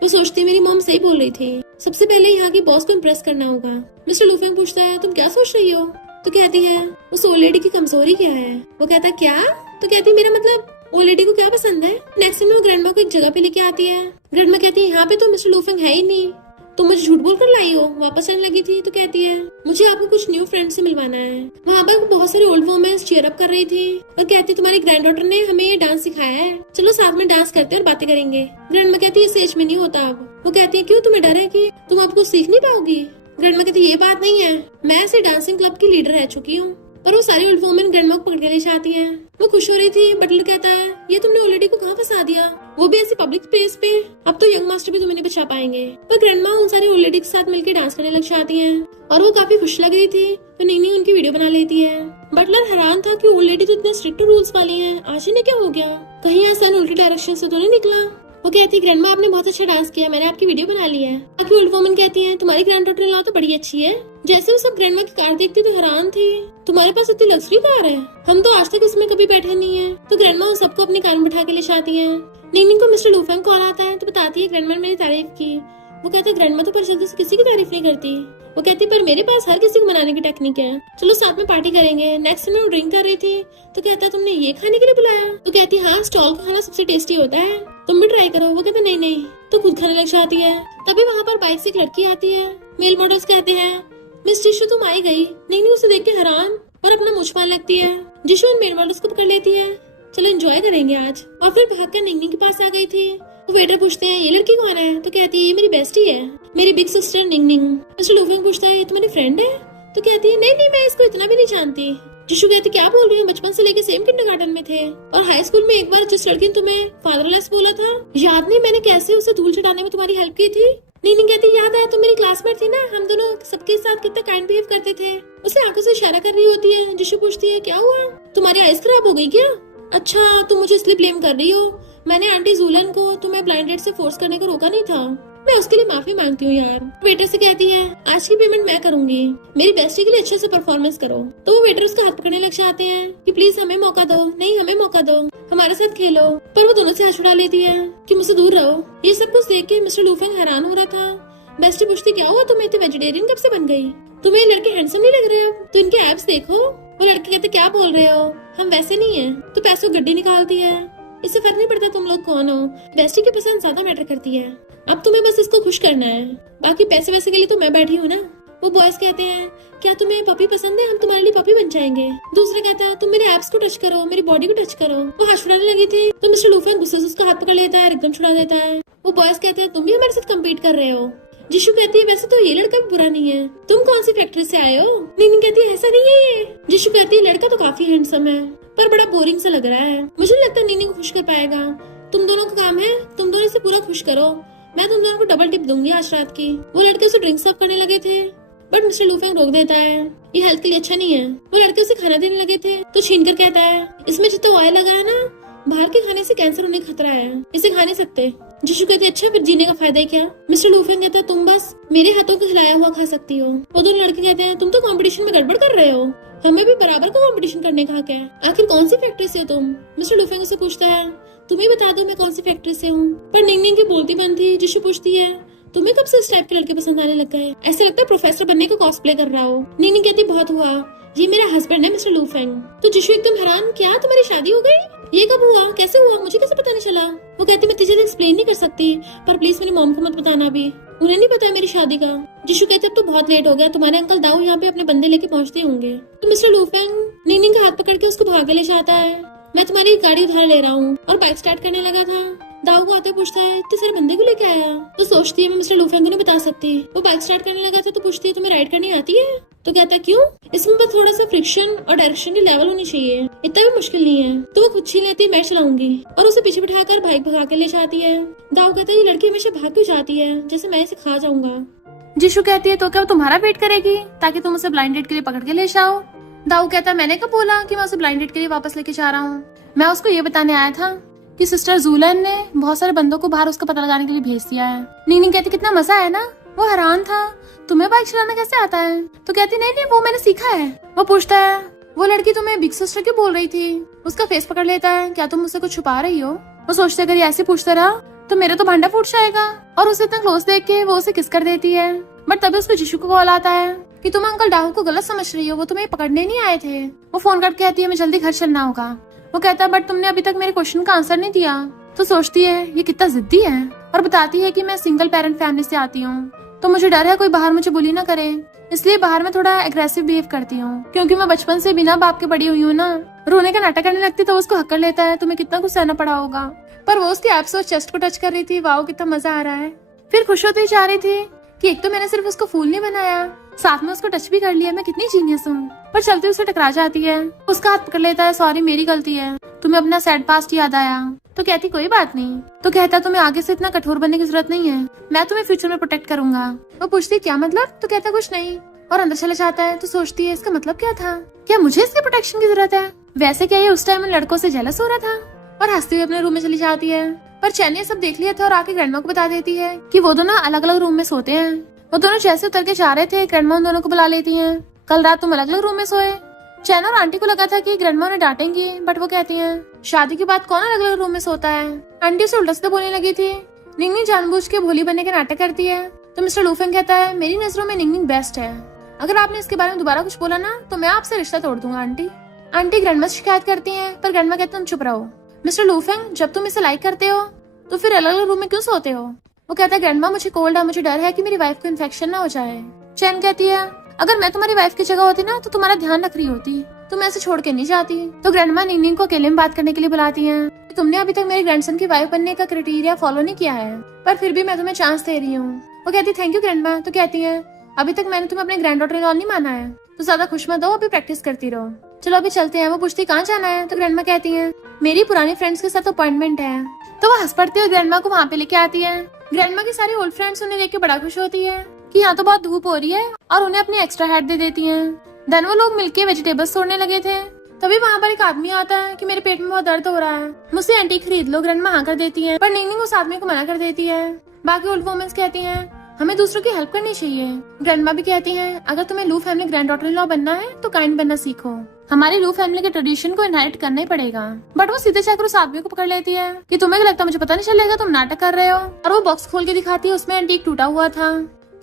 वो सोचती मेरी मॉम सही बोल रही थी, सबसे पहले यहाँ की बॉस को इम्प्रेस करना होगा। मिस्टर लू फेंग पूछता है तुम क्या सोच रही हो। तो कहती है उस ओल्ड लेडी की कमजोरी क्या है। वो कहता है क्या। तो कहती है मेरा मतलब ओल्ड लेडी को क्या पसंद है। नेक्स्ट में वो ग्रैंडमा को एक जगह पे लेके आती है। ग्रैंडमा कहती है यहाँ पे तो मिस्टर लू फेंग है ही नहीं, तुम मुझे झूठ बोल कर लाई हो, वापस आने लगी थी। तो कहती है मुझे आपको कुछ न्यू फ्रेंड से मिलवाना है। वहाँ पर बहुत सारी ओल्ड वुमेन्स चीयर अप कर रही थी और कहती तुम्हारी ग्रैंड डॉटर ने हमें ये डांस सिखाया है, चलो साथ में डांस करते और बातें करेंगे। ग्रैंडमा कहती है इस एज में नहीं होता अब। वो कहती है क्यों, तुम्हें डर है कि तुम आपको सीख नहीं पाओगी। ग्रैंडमा कहती है ये बात नहीं है, मैं ऐसे डांसिंग क्लब की लीडर रह चुकी हूँ। पर वो सारी ओल्ड वुमेन ग्रैंडमा को पकड़ के ले जाती है। वो खुश हो रही थी। बटलर कहता है ये तुमने ओल्ड लेडी को कहाँ फंसा दिया, वो भी ऐसी पब्लिक स्पेस पे। अब तो यंग मास्टर भी तुम्हें नहीं बचा पाएंगे। पर ग्रैंडमा उन सारी ओल्ड लेडी के साथ मिलकर डांस करने लग जाती है और वो काफी खुश लग रही थी, तो निंगनिंग उनकी वीडियो बना लेती है। बटलर हैरान था कि ओल्ड लेडी तो इतने स्ट्रिक्ट रूल्स वाली है, आज इन्हें क्या हो गया, कहीं ऐसा उल्टी डायरेक्शन से तो नहीं निकला। वो कहती है ग्रैंडमा आपने बहुत अच्छा डांस किया, मैंने आपकी वीडियो बना ली है। बाकी ओल्ड वुमन कहती है तुम्हारी ग्रैंड डॉटर इन लॉ तो बड़ी अच्छी है। जैसे वो सब ग्रैंडमा की कार देखती तो हैरान थी, तुम्हारे पास इतनी लग्जरी कार है, हम तो आज तक इसमें कभी बैठे नहीं है। तो ग्रैंडमा उन सबको अपनी कार में बिठा के ले जाती है। निंगनिंग को मिस्टर लू फेंग कॉल आता है तो बताती है ग्रैंडमा ने मेरी तारीफ की। वो कहते ग्रैंडमा तो परिचित से किसी की तारीफ नहीं करती। वो कहती पर मेरे पास हर किसी को मनाने की टेक्निक है, चलो साथ में पार्टी करेंगे। नेक्स्ट में वो ड्रिंक कर रही थी तो कहता तुमने ये खाने के लिए बुलाया। तो कहती हाँ स्टॉल का खाना सबसे टेस्टी होता है, तुम भी ट्राई करो। वो कहते नहीं नहीं, तो खुद खाने लग जाती है। तभी वहाँ पर बाइक से एक लड़की आती है। मेल मॉडल्स कहते हैं मिस जिशु तुम आई गई। निंगनिंग उसे देख के हैरान और अपना मुँह छुपाने लगती है। जिशु उन मेल मॉडल्स को पकड़ लेती है, चलो एंजॉय करेंगे आज। और फिर भागकर निंगनिंग के पास आ गई थी। वो वेटर पूछते हैं ये लड़की कौन है। तो कहती है ये मेरी बेस्टी है, मेरी big sister Ningning. Mister Lu Feng पूछता है ये तुम्हारी फ्रेंड है। तो कहती है नहीं नहीं मैं इसको इतना भी नहीं जानती। जिशु कहती क्या बोल रही है, बचपन से लेके सेम किंडरगार्टन में थे और हाई स्कूल में एक बार जिस लड़की ने तुम्हें फादरलेस बोला था याद नहीं, मैंने कैसे उसे धूल चटाने में तुम्हारी हेल्प की थी। निंगनिंग कहती याद आया, तुम मेरी क्लासमेट थी ना, हम दोनों सबके साथ कितना काइंड बिहेव करते थे। उसे आंखों से इशारा कर रही होती है। जिशु पूछती है क्या हुआ, तुम्हारी आइज खराब हो गई क्या। अच्छा तुम मुझे इसलिए ब्लेम कर रही हो, मैंने आंटी जूलन को तुम्हें ब्लाइंड डेट से फोर्स करने को रोका नहीं था। मैं उसके लिए माफी मांगती हूँ यार। वेटर से कहती है आज की पेमेंट मैं करूंगी, मेरी बेस्टी के लिए अच्छे से परफॉर्मेंस करो। तो वो वेटर उसका हाथ पकड़ने लग जाते हैं कि प्लीज हमें मौका दो, नहीं हमें मौका दो, हमारे साथ खेलो। पर वो दोनों से हाथ छुड़ा लेती है कि मुझसे दूर रहो। ये सब कुछ देख के मिस्टर लूफेंग हैरान हो रहा था। बेस्टी पूछती क्या हुआ, तुम्हें इतनी वेजिटेरियन कब से बन गई? तुम्हें ये लड़के हैंडसम नहीं लग रहे अब? तो इनके एब्स देखो। वो लड़के कहते क्या बोल रहे हो, हम वैसे नहीं है। तो पैसों की गड्डी निकालती है, इससे फर्क नहीं पड़ता तुम लोग कौन हो, बेस्टी की पसंद ज्यादा मैटर करती है। अब तुम्हें बस इसको खुश करना है, बाकी पैसे वैसे के लिए तो मैं बैठी हूँ ना। वो बॉयज कहते हैं क्या तुम्हें पपी पसंद है, हम तुम्हारे लिए पपी बन जाएंगे। दूसरे कहता है तुम मेरे एब्स को टच करो, मेरी बॉडी को टच करो। वो हाथ छुड़ाने लगी थी तो मिस्टर लूफेंग गुस्से से उसका हाथ पकड़ लेता है, एकदम छुड़ा देता है। वो बॉयज कहते हैं तुम भी हमारे साथ कम्पीट कर रहे हो। जिशु कहती है वैसे तो ये लड़का भी बुरा नहीं है, तुम कौन सी फैक्ट्री से आए हो? नीनी कहती है ऐसा नहीं है ये। जिशु कहती है लड़का तो काफी हैंडसम है पर बड़ा बोरिंग सा लग रहा है, मुझे नहीं लगता नीनी को खुश कर पाएगा। तुम दोनों का काम है, तुम दोनों इसे पूरा खुश करो, मैं तुम दोनों को डबल टिप दूंगी आज रात की। वो लड़के उसे ड्रिंक सर्व करने लगे थे बट मिस्टर लूफेंग रोक देता है, ये हेल्थ के लिए अच्छा नहीं है। वो लड़के उसे खाना देने लगे थे तो छीन कर कहता है इसमें जितना ऑयल लगा है ना, बाहर के खाने से कैंसर होने का खतरा है, इसे खा नहीं सकते। जिशु कहते अच्छा फिर जीने का फायदा है क्या? मिस्टर लूफेंग कहता है तुम बस मेरे हाथों को खिलाया हुआ खा सकती हो। वो दोनों लड़के कहते हैं तुम तो कंपटीशन में गड़बड़ कर रहे हो, हमें भी बराबर का कंपटीशन करने का हक है। आखिर कौन सी फैक्ट्री से हो तुम? मिस्टर लूफेंग उसे पूछता है तुम्हें बता दो मैं कौन सी फैक्ट्री से हूँ। पर निंग निंग की बोलती बंद थी। जिशु पूछती है तुम्हें कब से इस टाइप के लड़के पसंद आने लग गए? ऐसे लगता है प्रोफेसर बनने को कॉस्प्ले कर रहा हो। निंग निंग कहती बहुत हुआ, ये मेरा हस्बैंड है मिस्टर लूफेंग। तो जिशु एकदम हैरान क्या तुम्हारी शादी हो गई? ये कब हुआ, कैसे हुआ, मुझे कैसे पता नहीं चला? वो कहती मैं तुझे एक्सप्लेन नहीं कर सकती पर प्लीज मेरी मॉम को मत बताना भी, उन्हें नहीं पता मेरी शादी का। जिशु कहते अब तो बहुत लेट हो गया, तुम्हारे अंकल दाऊ यहाँ पे अपने बंदे लेके पहुँचते होंगे। तो मिस्टर लूफेंग निंग का हाथ पकड़ के उसको भागे ले जाता है। मैं तुम्हारी गाड़ी उधार ले रहा हूँ, और बाइक स्टार्ट करने लगा था। दाऊ को आते पूछता है इतने सारे बंदे को लेके आया? तो सोचती है मैं मिस्टर लूफेंग को नहीं बता सकती। वो बाइक स्टार्ट करने लगा था तो पूछती है तुम्हें राइड करनी आती है? तो कहता है क्यों, इसमें बस थोड़ा सा फ्रिक्शन और डायरेक्शन की लेवल होनी चाहिए, इतना भी मुश्किल नहीं है। तो वो खुद छीन लेती है मैं चलाऊंगी और उसे पीछे बिठाकर बाइक भगा के ले जाती है। दाऊ कहता है ये लड़की हमेशा भाग क्यों जाती है, जैसे मैं इसे खा जाऊंगा। जिशु कहती है तो क्या वो तुम्हारा वेट करेगी ताकि तुम उसे ब्लाइंड डेट के लिए पकड़ के ले जाओ? दाऊ कहता है मैंने कब बोला कि मैं उसे ब्लाइंड डेट के लिए वापस लेके जा रहा हूँ, मैं उसको ये बताने आया था कि सिस्टर जूलन ने बहुत सारे बंदों को बाहर उसका पता लगाने के लिए भेज दिया है। नीनी कहती कितना मजा है ना। वो हैरान था तुम्हें बाइक चलाना कैसे आता है? तो कहती नहीं नहीं वो मैंने सीखा है। वो पूछता है वो लड़की तुम्हें बिग सिस्टर क्यों बोल रही थी? उसका फेस पकड़ लेता है क्या तुम मुझसे कुछ छुपा रही हो? वो सोचते अगर ये ऐसे पूछता रहा तो मेरा तो भांडा फूट जाएगा, और उसे इतना क्लोज देख के वो उसे किस कर देती है। बट तभी उसको जिशु को कॉल आता है कि तुम अंकल डाहू को गलत समझ रही हो, वो तुम्हें पकड़ने नहीं आए थे। वो फोन करके कहती है मैं जल्दी घर चलना होगा। वो कहता है बट तुमने अभी तक मेरे क्वेश्चन का आंसर नहीं दिया। तो सोचती है ये कितना जिद्दी है, और बताती है कि मैं सिंगल पेरेंट फैमिली से आती हूँ तो मुझे डर है कोई बाहर मुझे बुली ना करे, इसलिए बाहर में थोड़ा एग्रेसिव बिहेव करती हूँ, क्योंकि मैं बचपन से बिना बाप के बड़ी हुई हूँ ना। रोने का नाटक करने लगती तो उसको हक्कर लेता है तुम्हें कितना कुछ सहना पड़ा होगा। पर वो उसके एब्स और चेस्ट को टच कर रही थी, वाओ कितना मजा आ रहा है। फिर खुश होती जा रही थी कि एक तो मैंने सिर्फ उसको फूल नहीं बनाया, साथ में उसको टच भी कर लिया, मैं कितनी जीनियस हूँ। पर चलते उसे टकरा जाती है, उसका हाथ पकड़ लेता है सॉरी मेरी गलती है, तुम्हें अपना सैड पास्ट याद आया। तो कहती कोई बात नहीं। तो कहता तुम्हें आगे से इतना कठोर बनने की जरूरत नहीं है, मैं तुम्हें फ्यूचर में प्रोटेक्ट करूंगा। वो पूछती क्या मतलब? तो कहता कुछ नहीं, और अंदर चला जाता है। तो सोचती है इसका मतलब क्या था, क्या मुझे इसके प्रोटेक्शन की जरूरत है? वैसे क्या ये उस टाइम लड़कों से जेलस हो रहा था? और हंसते हुए अपने रूम में चली जाती है। पर चैन ने सब देख लिया था और आके ग्रैंडमा को बता देती है कि वो दोनों अलग अलग रूम में सोते हैं। वो दोनों जैसे उतर के जा रहे थे ग्रैंडमा उन दोनों को बुला लेती है कल रात तुम अलग अलग रूम में सोए। चैन और आंटी को लगा था कि ग्रैंडमा उन्हें डांटेंगी, बट वो कहती हैं शादी के बाद कौन अलग अलग रूम में सोता है। आंटी उसे उल्टा सीधा बोलने लगी थी। निंगनिंग जानबूझ के भोली बनने के नाटक करती है। तो मिस्टर लूफेंग कहता है मेरी नजरों में निंगनिंग बेस्ट है, अगर आपने इसके बारे में दोबारा कुछ बोला ना तो मैं आपसे रिश्ता तोड़ दूंगा आंटी। आंटी ग्रैंडमा से शिकायत करती है पर ग्रैंडमा कहते तुम चुप रहो। मिस्टर लूफेंग जब तुम इसे लाइक करते हो तो फिर अलग अलग रूम में क्यों सोते हो? वो कहता है ग्रैंडमा मुझे कोल्ड है, मुझे डर है कि मेरी वाइफ को इन्फेक्शन ना हो जाए। चैन कहती है अगर मैं तुम्हारी वाइफ की जगह होती ना तो तुम्हारा ध्यान रख रही होती, तुम ऐसे छोड़ के नहीं जाती। तो ग्रैंडमा निंगनिंग को अकेले में बात करने के लिए बुलाती हैं। तुमने अभी तक मेरे ग्रैंडसन की वाइफ बनने का क्राइटेरिया फॉलो नहीं किया है, पर फिर भी मैं तुम्हें चांस दे रही हूँ। वो कहती थैंक यू ग्रैंडमा। तो कहती है अभी तक मैंने तुम्हें अपने ग्रैंड डॉटर इन लॉ नहीं माना है, तो ज्यादा खुश मत हो, अभी प्रैक्टिस करती रहो। चलो अभी चलते हैं। वो पूछती कहाँ जाना है? तो ग्रैंडमा कहती है मेरी पुरानी फ्रेंड्स के साथ अपॉइंटमेंट है। तो वो हंस पड़ती है और ग्रैंडमा को वहाँ पे लेके आती है। ग्रैंडमा की सारी ओल्ड फ्रेंड्स उन्हें देख के बड़ा खुश होती है कि यहाँ तो बहुत धूप हो रही है, और उन्हें अपनी एक्स्ट्रा हैट दे देती हैं। देन वो लोग मिलके वेजिटेबल्स तोड़ने लगे थे। तभी वहाँ पर एक आदमी आता है कि मेरे पेट में बहुत दर्द हो रहा है, मुझसे एंटी खरीद लो। ग्रैंडमा हाँ कर देती है, पर निंगनिंग उस आदमी को मना कर देती है। बाकी ओल्ड वुमेन्स कहती हैं हमें दूसरों की हेल्प करनी चाहिए। ग्रैंडमा भी कहती हैं अगर तुम्हें लू family grand daughter in law बनना है तो काइंड बनना सीखो, हमारी लू फैमिली के ट्रेडिशन को इनहेरिट करना ही पड़ेगा। बट वो सीधे जाकर उस आदमी को पकड़ लेती है कि तुम्हें क्या लगता है मुझे पता नहीं चलेगा, तुम नाटक कर रहे हो। और वो बॉक्स खोल के दिखाती है, उसमें एंटीक टूटा हुआ था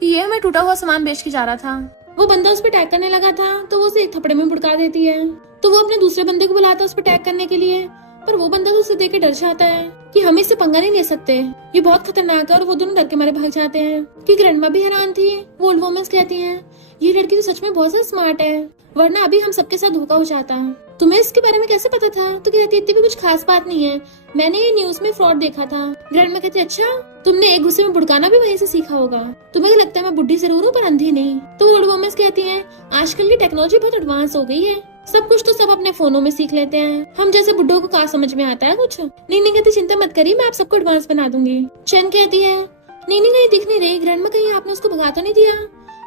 कि ये हमें टूटा हुआ सामान बेच के जा रहा था। वो बंदा उस पर अटैक करने लगा था तो वो उसे एक थप्पड़े में बुड़का देती है। तो वो अपने दूसरे बंदे को बुलाता है उस पर अटैक करने के लिए, पर वो बंदा तो उसे देख के डर जाता है कि हम इससे पंगा नहीं ले सकते, ये बहुत खतरनाक है। और वो दोनों डर के मारे भाग जाते हैं। कि ग्रैंडमा भी हैरान थी। वो ओल्ड वुमेन्स कहती हैं ये लड़की तो सच में बहुत ज्यादा स्मार्ट है, वरना अभी हम सबके साथ धोखा हो जाता। तुम्हें इसके बारे में कैसे पता था? तो कहती इतनी भी कुछ खास बात नहीं है, मैंने ये न्यूज में फ्रॉड देखा था। ग्रैंडमा कहती अच्छा, तुमने एक गुस्से में बुड़काना भी वहीं से सीखा होगा। तुम्हें क्या लगता है मैं बुढ़ी जरूर हूँ पर अंधी नहीं। तो ओल्ड वुमेन्स कहती हैं आजकल की टेक्नोलॉजी बहुत एडवांस हो गई है, सब कुछ तो सब अपने फोनों में सीख लेते हैं, हम जैसे बुड्ढों को कहाँ समझ में आता है कुछ। नहीं कहती चिंता मत करिए, मैं आप सबको एडवांस बना दूंगी। चैन कहती है नहीं कहीं दिख नहीं रही। ग्रैंडमा कहीं आपने उसको भगा तो नहीं दिया?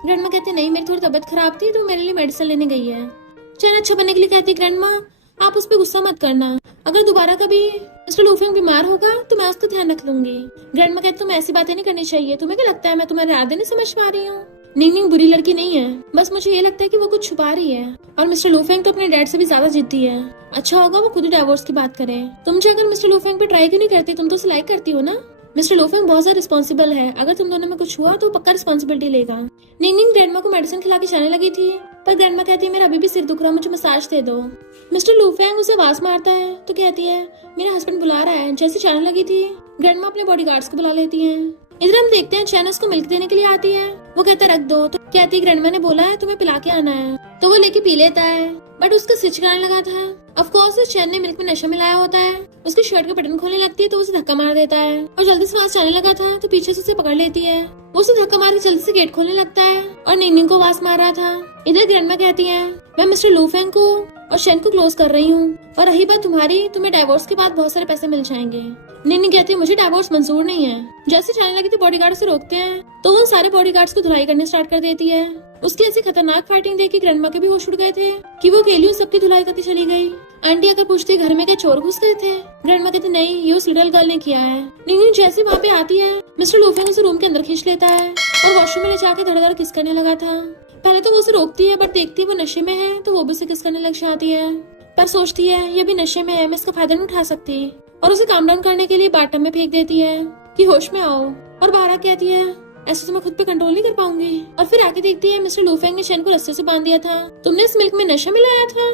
ग्रैंडमा कहती नहीं, मेरी थोड़ी तबीयत खराब थी तो मेरे लिए मेडिसिन लेने गई है। चैन अच्छा बनने के लिए कहती ग्रैंडमा आप उस पर गुस्सा मत करना, अगर दोबारा कभी मिस्टर लूफेंग बीमार होगा तो मैं उसका ध्यान रख लूंगी। ग्रैंडमा कहती तुम्हें ऐसी बातें नहीं करनी चाहिए, तुम्हें क्या लगता है मैं तुम्हारे इरादे नहीं समझ पा रही हूँ? निंगनिंग बुरी लड़की नहीं है, बस मुझे ये लगता है कि वो कुछ छुपा रही है। और मिस्टर लूफेंग तो अपने डैड से भी ज्यादा जिद्दी है, अच्छा होगा वो खुद ही डिवोर्स की बात करे। तुम जाकर मिस्टर लूफेंग पे ट्राई क्यों नहीं करती, तुम तो उसे लाइक करती हो ना। मिस्टर लूफेंग बहुत ज्यादा रिस्पॉन्सिबल है, अगर तुम दोनों में कुछ हुआ तो पक्का रिस्पॉन्सिबिलिटी लेगा। निंगनिंग ग्रैंडमा को मेडिसिन खिला के जाने लगी थी, पर ग्रैंडमा कहती है मेरा अभी भी सिर दुख रहा, मुझे मसाज दे दो। मिस्टर लूफेंग उसे आवाज मारता है तो कहती है मेरा हस्बैंड बुला रहा है। जैसे जाने लगी थी ग्रैंडमा अपने बॉडीगार्ड्स को बुला लेती है। इधर हम देखते हैं चैन उसको मिल्क देने के लिए आती है, वो कहता है रख दो। तो कहती है ग्रैंडमा ने बोला है तुम्हें पिला के आना है, तो वो लेके पी लेता है। बट उसका स्विच कराने लगा था। ऑफ कोर्स चैन ने मिल्क में नशा मिलाया होता है, उसकी शर्ट का बटन खोलने लगती है तो उसे धक्का मार देता है। और जल्दी से वहां जाने लगा था तो पीछे से उसे पकड़ लेती है, वो उसे धक्का मार के जल्दी से गेट खोलने लगता है और निंगनिंग को आवाज मार रहा था। इधर ग्रैंडमा कहती है मैं मिस्टर लूफेंग को और शेन को क्लोज कर रही हूँ, और रही बात तुम्हारी, तुम्हें डाइवोर्स के बाद बहुत सारे पैसे मिल जाएंगे। निंगनिंग कहती है मुझे डाइवोर्स मंजूर नहीं है। जैसे जाने लगी थी बॉडीगार्ड से रोकते हैं तो वो सारे बॉडीगार्ड्स को धुलाई करने स्टार्ट कर देती है। उसकी ऐसी खतरनाक फाइटिंग देख के ग्रैंडमा के भी होश उड़ गए थे कि वो अकेली सबकी धुलाई करती चली गई। आंटी अगर पूछती घर में क्या चोर घुस गए थे, ग्रैंडमा कहती नहीं ये उस लिटिल गर्ल ने किया है। निंगनिंग जैसे वहाँ पे आती है मिस्टर लूफेंग उसे रूम के अंदर खींच लेता है और वॉशरूम में ले जाके धड़ किस करने लगा था। पहले तो वो उसे रोकती है बट देखती है वो नशे में है तो वो भी उसे किस करने लग जाती है, पर सोचती है ये भी नशे में है, मैं इसका फायदा नहीं उठा सकती, और उसे काम डाउन करने के लिए बाथटब में फेंक देती है कि होश में आओ। और बाहर कहती है ऐसे तो मैं खुद पे कंट्रोल नहीं कर पाऊंगी। और फिर आके देखती है मिस्टर लूफेंग ने चैन को रस्से से बांध दिया था, तुमने इस मिल्क में नशा मिलाया था।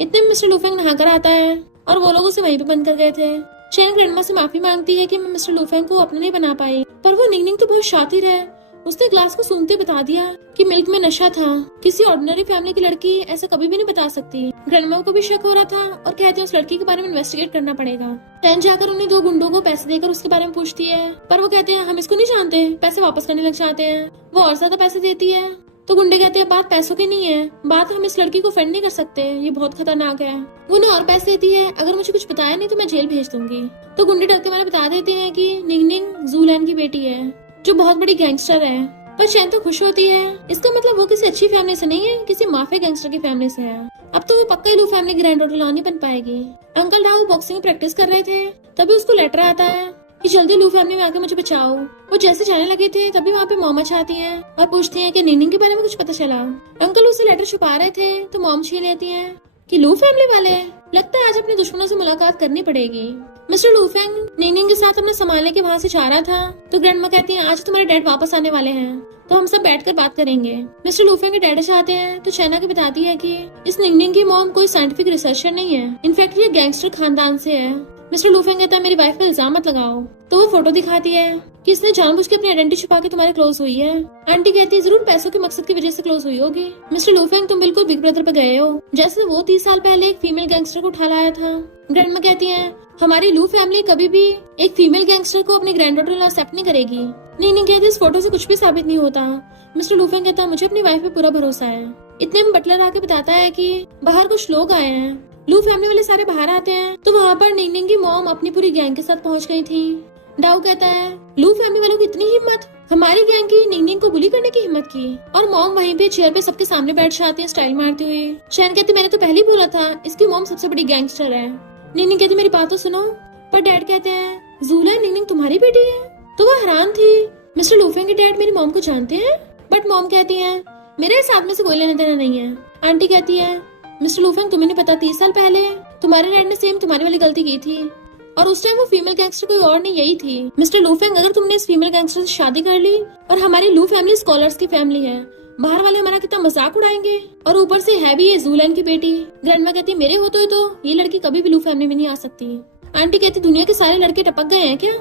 इतने में मिस्टर लूफेंग नहा कर आता है और वो लोग उसे वहीं पे बंद कर गए थे। चैन ग्रैंडमा से माफी मांगती है कि मैं मिस्टर लूफेंग को अपना नहीं बना पाई, पर वो निंगनिंग तो बहुत शातिर है, उसने ग्लास को सूंघते बता दिया कि मिल्क में नशा था। किसी ऑर्डिनरी फैमिली की लड़की ऐसा कभी भी नहीं बता सकती। ग्रैंडमा को भी शक हो रहा था और कहते हैं उस लड़की के बारे में इन्वेस्टिगेट करना पड़ेगा। चैन जाकर उन्हें दो गुंडों को पैसे देकर उसके बारे में पूछती है, पर वो कहते हैं हम इसको नहीं जानते, पैसे वापस करने लग जाते हैं। वो और ज्यादा पैसे देती है तो गुंडे कहते हैं बात पैसों की नहीं है, बात हम इस लड़की को फेंड नहीं कर सकते, ये बहुत खतरनाक है। वो उन्हें और पैसे देती है, अगर मुझे कुछ बताया नहीं तो मैं जेल भेज दूंगी। तो गुंडे डर के मैंने बता देते हैं कि निंगनिंग जूलैन की बेटी है जो बहुत बड़ी गैंगस्टर है। पर चैन तो खुश होती है, इसका मतलब वो किसी अच्छी फैमिली से नहीं है, किसी माफिया गैंगस्टर की फैमिली से है। अब तो वो पक्का ही लू फैमिली ग्रैंड डॉटर लॉ नहीं बन पाएगी। अंकल डाउ बॉक्सिंग में प्रैक्टिस कर रहे थे, तभी उसको लेटर आता है कि जल्दी लू फैमिली में आके मुझे बचाओ। वो जैसे जाने लगे थे तभी वहाँ पे मॉम आती हैं और पूछती हैं कि निंगनिंग के बारे में कुछ पता चला। अंकल उसे लेटर छुपा रहे थे तो मॉम छीन लेती है कि लू फैमिली वाले, लगता है आज अपने दुश्मनों से मुलाकात करनी पड़ेगी। मिस्टर लूफेंग निंगनिंग के साथ अपना संभालने के वहाँ से जा रहा था तो ग्रैंडमा कहती हैं आज तुम्हारे डैड वापस आने वाले हैं तो हम सब बैठकर बात करेंगे। मिस्टर लूफेंग के डैड चाहते हैं तो चैना की बताती है कि इस निंगनिंग की मॉम कोई साइंटिफिक रिसर्चर नहीं है, इनफैक्ट ये गैंगस्टर खानदान से है। मिस्टर लूफेंग कहता है मेरी वाइफ पे इल्जाम मत लगाओ। तो वो फोटो दिखाती है कि इसने जानबूझ के अपनी आइडेंटिटी छुपा के तुम्हारे क्लोज हुई है। आंटी कहती है जरूर पैसों के मकसद की वजह से क्लोज हुई होगी। मिस्टर लूफेंग तुम बिल्कुल बिग ब्रदर पे गए हो, जैसे वो 30 साल पहले एक फीमेल गैंगस्टर को उठा लाया था। ग्रैंडमा कहती है हमारी लू फैमिली कभी भी एक फीमेल गैंगस्टर को अपनी ग्रैंड डॉटर एक्सेप्ट नहीं करेगी। नहीं कहती इस फोटो से कुछ भी साबित नहीं होता। मिस्टर लूफेंग कहता है मुझे अपनी वाइफ पे पूरा भरोसा है। इतने में बटलर आके बताता है कि बाहर कुछ लोग आए हैं। लू फैमिली वाले सारे बाहर आते हैं तो वहाँ पर निंगनिंग की मॉम अपनी पूरी गैंग के साथ पहुँच गई थी। डाउ कहता है लू फैमिली वालों की इतनी हिम्मत, हमारी गैंग की निंगनिंग को बुली करने की हिम्मत की। और मॉम वहीं पे चेयर पे सबके सामने बैठ जाती है स्टाइल मारते हुए। चैन कहती मैंने तो पहले ही बोला था इसकी मॉम सबसे बड़ी गैंगस्टर है। निंगनिंग कहती मेरी बात तो सुनो। पर डैड कहते हैं जूला निंगनिंग तुम्हारी बेटी है। तो वो हैरान थी। मिस्टर लूफेंग के डैड मेरी मॉम को जानते हैं? बट मॉम कहती है मेरे इस आदमी से कोई लेना देना नहीं है। आंटी कहती है मिस्टर लूफेंग तुम्हें नहीं पता 30 साल पहले तुम्हारे डैड ने सेम तुम्हारी वाली गलती की थी और उस टाइम वो फीमेल गैंगस्टर कोई और नहीं यही थी। मिस्टर लूफेंग अगर तुमने इस फीमेल गैंगस्टर से शादी कर ली और हमारी लू फैमिली स्कॉलर्स की फैमिली है, बाहर वाले हमारा कितना मजाक उड़ाएंगे और ऊपर से है भी ये जूलैन की बेटी। ग्रैंडमा कहती है मेरे होते हुए तो ये लड़की कभी भी लू फैमिली में नहीं आ सकती। आंटी कहती दुनिया के सारे लड़के टपक गए हैं क्या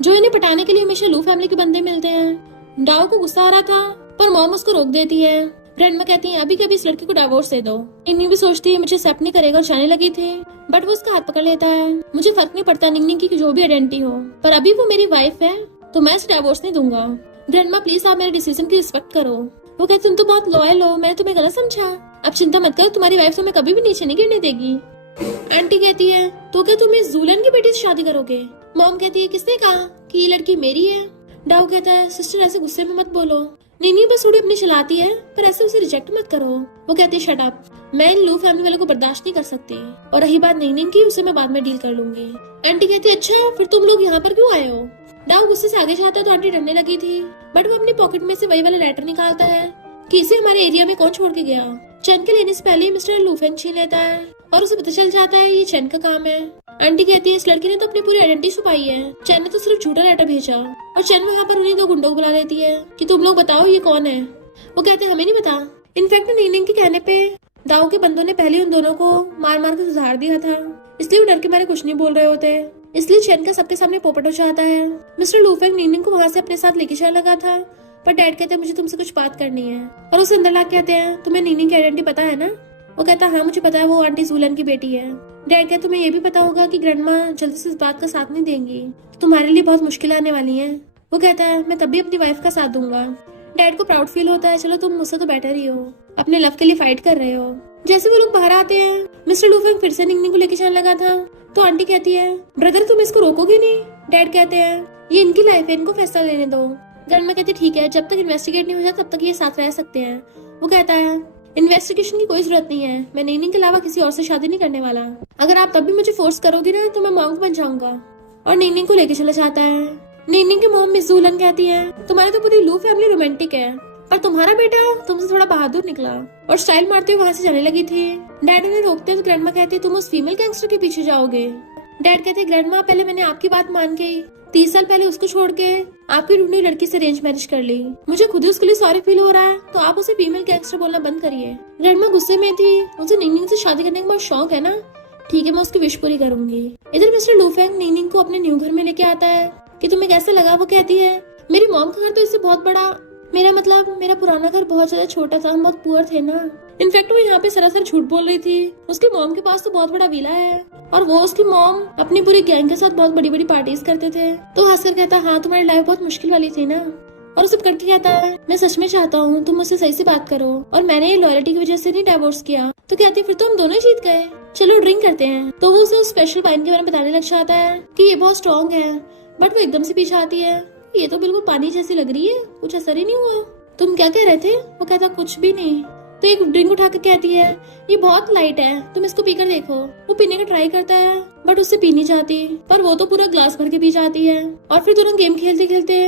जो इन्हें पटाने के लिए हमेशा लू फैमिली के बंदे मिलते हैं। डाओ को गुस्सा आ रहा था पर मॉम उसको रोक देती है। ग्रैंडमा कहती है अभी कभी इस लड़की को डिवोर्स दे दो। निंगनिंग भी सोचती है मुझे एक्सेप्ट नहीं करेगा, जाने लगी थी। बट वो उसका हाथ पकड़ लेता है। मुझे फर्क नहीं पड़ता निंगनिंग की जो भी आइडेंटिटी हो, पर अभी वो मेरी वाइफ है तो मैं इसे डिवोर्स नहीं दूंगा। ग्रैंडमा प्लीज आप मेरे डिसीजन की रिस्पेक्ट करो। वो कहती तुम तो बहुत लॉयल हो, मैंने तुम्हें गलत समझा। अब चिंता मत करो, तुम्हारी वाइफ तुम्हें कभी भी नीचे नहीं गिरने देगी। आंटी कहती है तो क्या तुम इस जूलन की बेटी से शादी करोगे? मॉम कहती है किसने कहा कि ये लड़की मेरी है? डाउ कहता है सिस्टर ऐसे गुस्से में मत बोलो, निंगनिंग बस थोड़ी अपनी चलाती है पर ऐसे उसे रिजेक्ट मत करो। वो कहती है शट अप, मैं इन लू फैमिली वालों को बर्दाश्त नहीं कर सकती और रही बात निंगनिंग की उसे मैं बाद में डील कर लूंगी। आंटी कहती है अच्छा फिर तुम लोग यहाँ पर क्यों आए हो? डाउ गुस्से से आगे जाता है तो आंटी डरने लगी थी बट वो अपनी पॉकेट में से वही वाला लेटर निकालता है कि इसे हमारे एरिया में कौन छोड़ के गया। चैन के लेने से पहले ही मिस्टर लूफेंग छीन लेता है और उसे पता चल जाता है ये चैन का काम है। आंटी कहती है इस लड़की ने तो अपनी पूरी आइडेंटिटी छुपाई है, चैन ने तो सिर्फ झूठा लेटर भेजा। और चैन वहाँ पर उन्हीं दो गुंडों को बुला देती है कि तुम लोग बताओ ये कौन है। वो कहते हैं हमें नहीं पता। इनफैक्ट निंगनिंग के कहने पे दाऊ के बंदों ने पहले उन दोनों को मार मार कर सुधार दिया था, इसलिए वो डर के मारे कुछ नहीं बोल रहे होते। इसलिए चैन का सबके सामने पोपट हो जाता है। मिस्टर लूफेंग निंगनिंग को वहाँ से अपने साथ लेके जाने लगा था पर डैड कहते हैं मुझे तुमसे कुछ बात करनी है और उसे अंदर ला कहते हैं तुम्हें निंगनिंग की आइडेंटिटी पता है ना? वो कहता है हाँ मुझे पता है, वो आंटी जूलन की बेटी है। डैड कहते तुम्हें ये भी पता होगा कि ग्रैंडमा जल्दी से इस बात का साथ नहीं देंगी, तुम्हारे लिए बहुत मुश्किल आने वाली है। वो कहता है मैं तभी अपनी वाइफ का साथ दूंगा। डैड को प्राउड फील होता है चलो तुम मुझसे तो बेटर ही हो, अपने लव के लिए फाइट कर रहे हो। जैसे वो लोग बाहर आते हैं मिस्टर लूफेंग फिर से निंगनिंग को लेके जाने लगा था तो आंटी कहती है ब्रदर तुम इसको रोकोगी नहीं? डैड कहते हैं ये इनकी लाइफ है, इनको फैसला लेने दो। ग्रैंडमा कहती है ठीक है, जब तक इन्वेस्टिगेट नहीं हो जाता तब तक ये साथ रह सकते हैं। वो कहता है इन्वेस्टिगेशन की कोई जरूरत नहीं है, मैं निंगनिंग के अलावा किसी और से शादी नहीं करने वाला। अगर आप तब भी मुझे फोर्स करोगी ना तो मैं मॉन्क बन जाऊंगा। और निंगनिंग को लेके चला जाता है। निंगनिंग की मॉम मिस जूलन कहती है तुम्हारी तो पूरी लू फैमिली रोमांटिक है पर तुम्हारा बेटा तुमसे थोड़ा बहादुर निकला, और स्टाइल मारते हुए वहाँ से जाने लगी थी। डैड उन्हें रोकते हैं तो ग्रैंडमा कहती है तुम उस फीमेल गैंगस्टर के पीछे जाओगे। डैड कहते हैं ग्रैंडमा पहले मैंने आपकी बात मान के 30 साल पहले उसको छोड़ के आपकी ढूंढी लड़की से अरेंज मैरिज कर ली, मुझे खुद ही उसके लिए सॉरी फील हो रहा है तो आप उसे फीमेल गैंगस्टर बोलना बंद करिए। ग्रैंडमा गुस्से में थी, उसे निंगनिंग से शादी करने का बहुत शौक है ना, ठीक है मैं उसकी विश पूरी करूंगी। इधर मिस्टर लूफेंग निंगनिंग को अपने न्यू घर में लेके आता है कि तुम्हें कैसा लगा? वो कहती है मेरी मॉम का घर तो इससे बहुत बड़ा, मेरा मतलब मेरा पुराना घर बहुत ज्यादा छोटा था, हम बहुत पुअर थे ना। इनफैक्ट वो यहाँ पे सरासर झूठ बोल रही थी, उसकी मॉम के पास तो बहुत बड़ा विला है और वो उसकी मॉम अपनी पूरी गैंग के साथ बहुत बड़ी बड़ी पार्टीज करते थे। तो हंसकर कहता हाँ तुम्हारी लाइफ बहुत मुश्किल वाली थी ना। और सब करके कहता है मैं सच में चाहता हूँ तुम मुझसे सही से बात करो और मैंने ये लॉयल्टी की वजह से नहीं डिवोर्स किया। तो कहती है फिर तो हम दोनों जीत गए, चलो ड्रिंक करते हैं। तो वो उसे उस स्पेशल वाइन के बारे में बताने लग जाता है कि ये बहुत स्ट्रॉन्ग है। बट वो एकदम से पीछे आती है ये तो बिल्कुल पानी जैसी लग रही है, कुछ असर ही नहीं हुआ, तुम क्या कह रहे थे? वो कहता कुछ भी नहीं। तो एक ड्रिंक उठा के कहती है ये बहुत लाइट है, तुम इसको पीकर देखो। वो पीने का ट्राई करता है बट उससे पी नहीं जाती, पर वो तो पूरा ग्लास भर के पी जाती है। और फिर दोनों गेम खेलते खेलते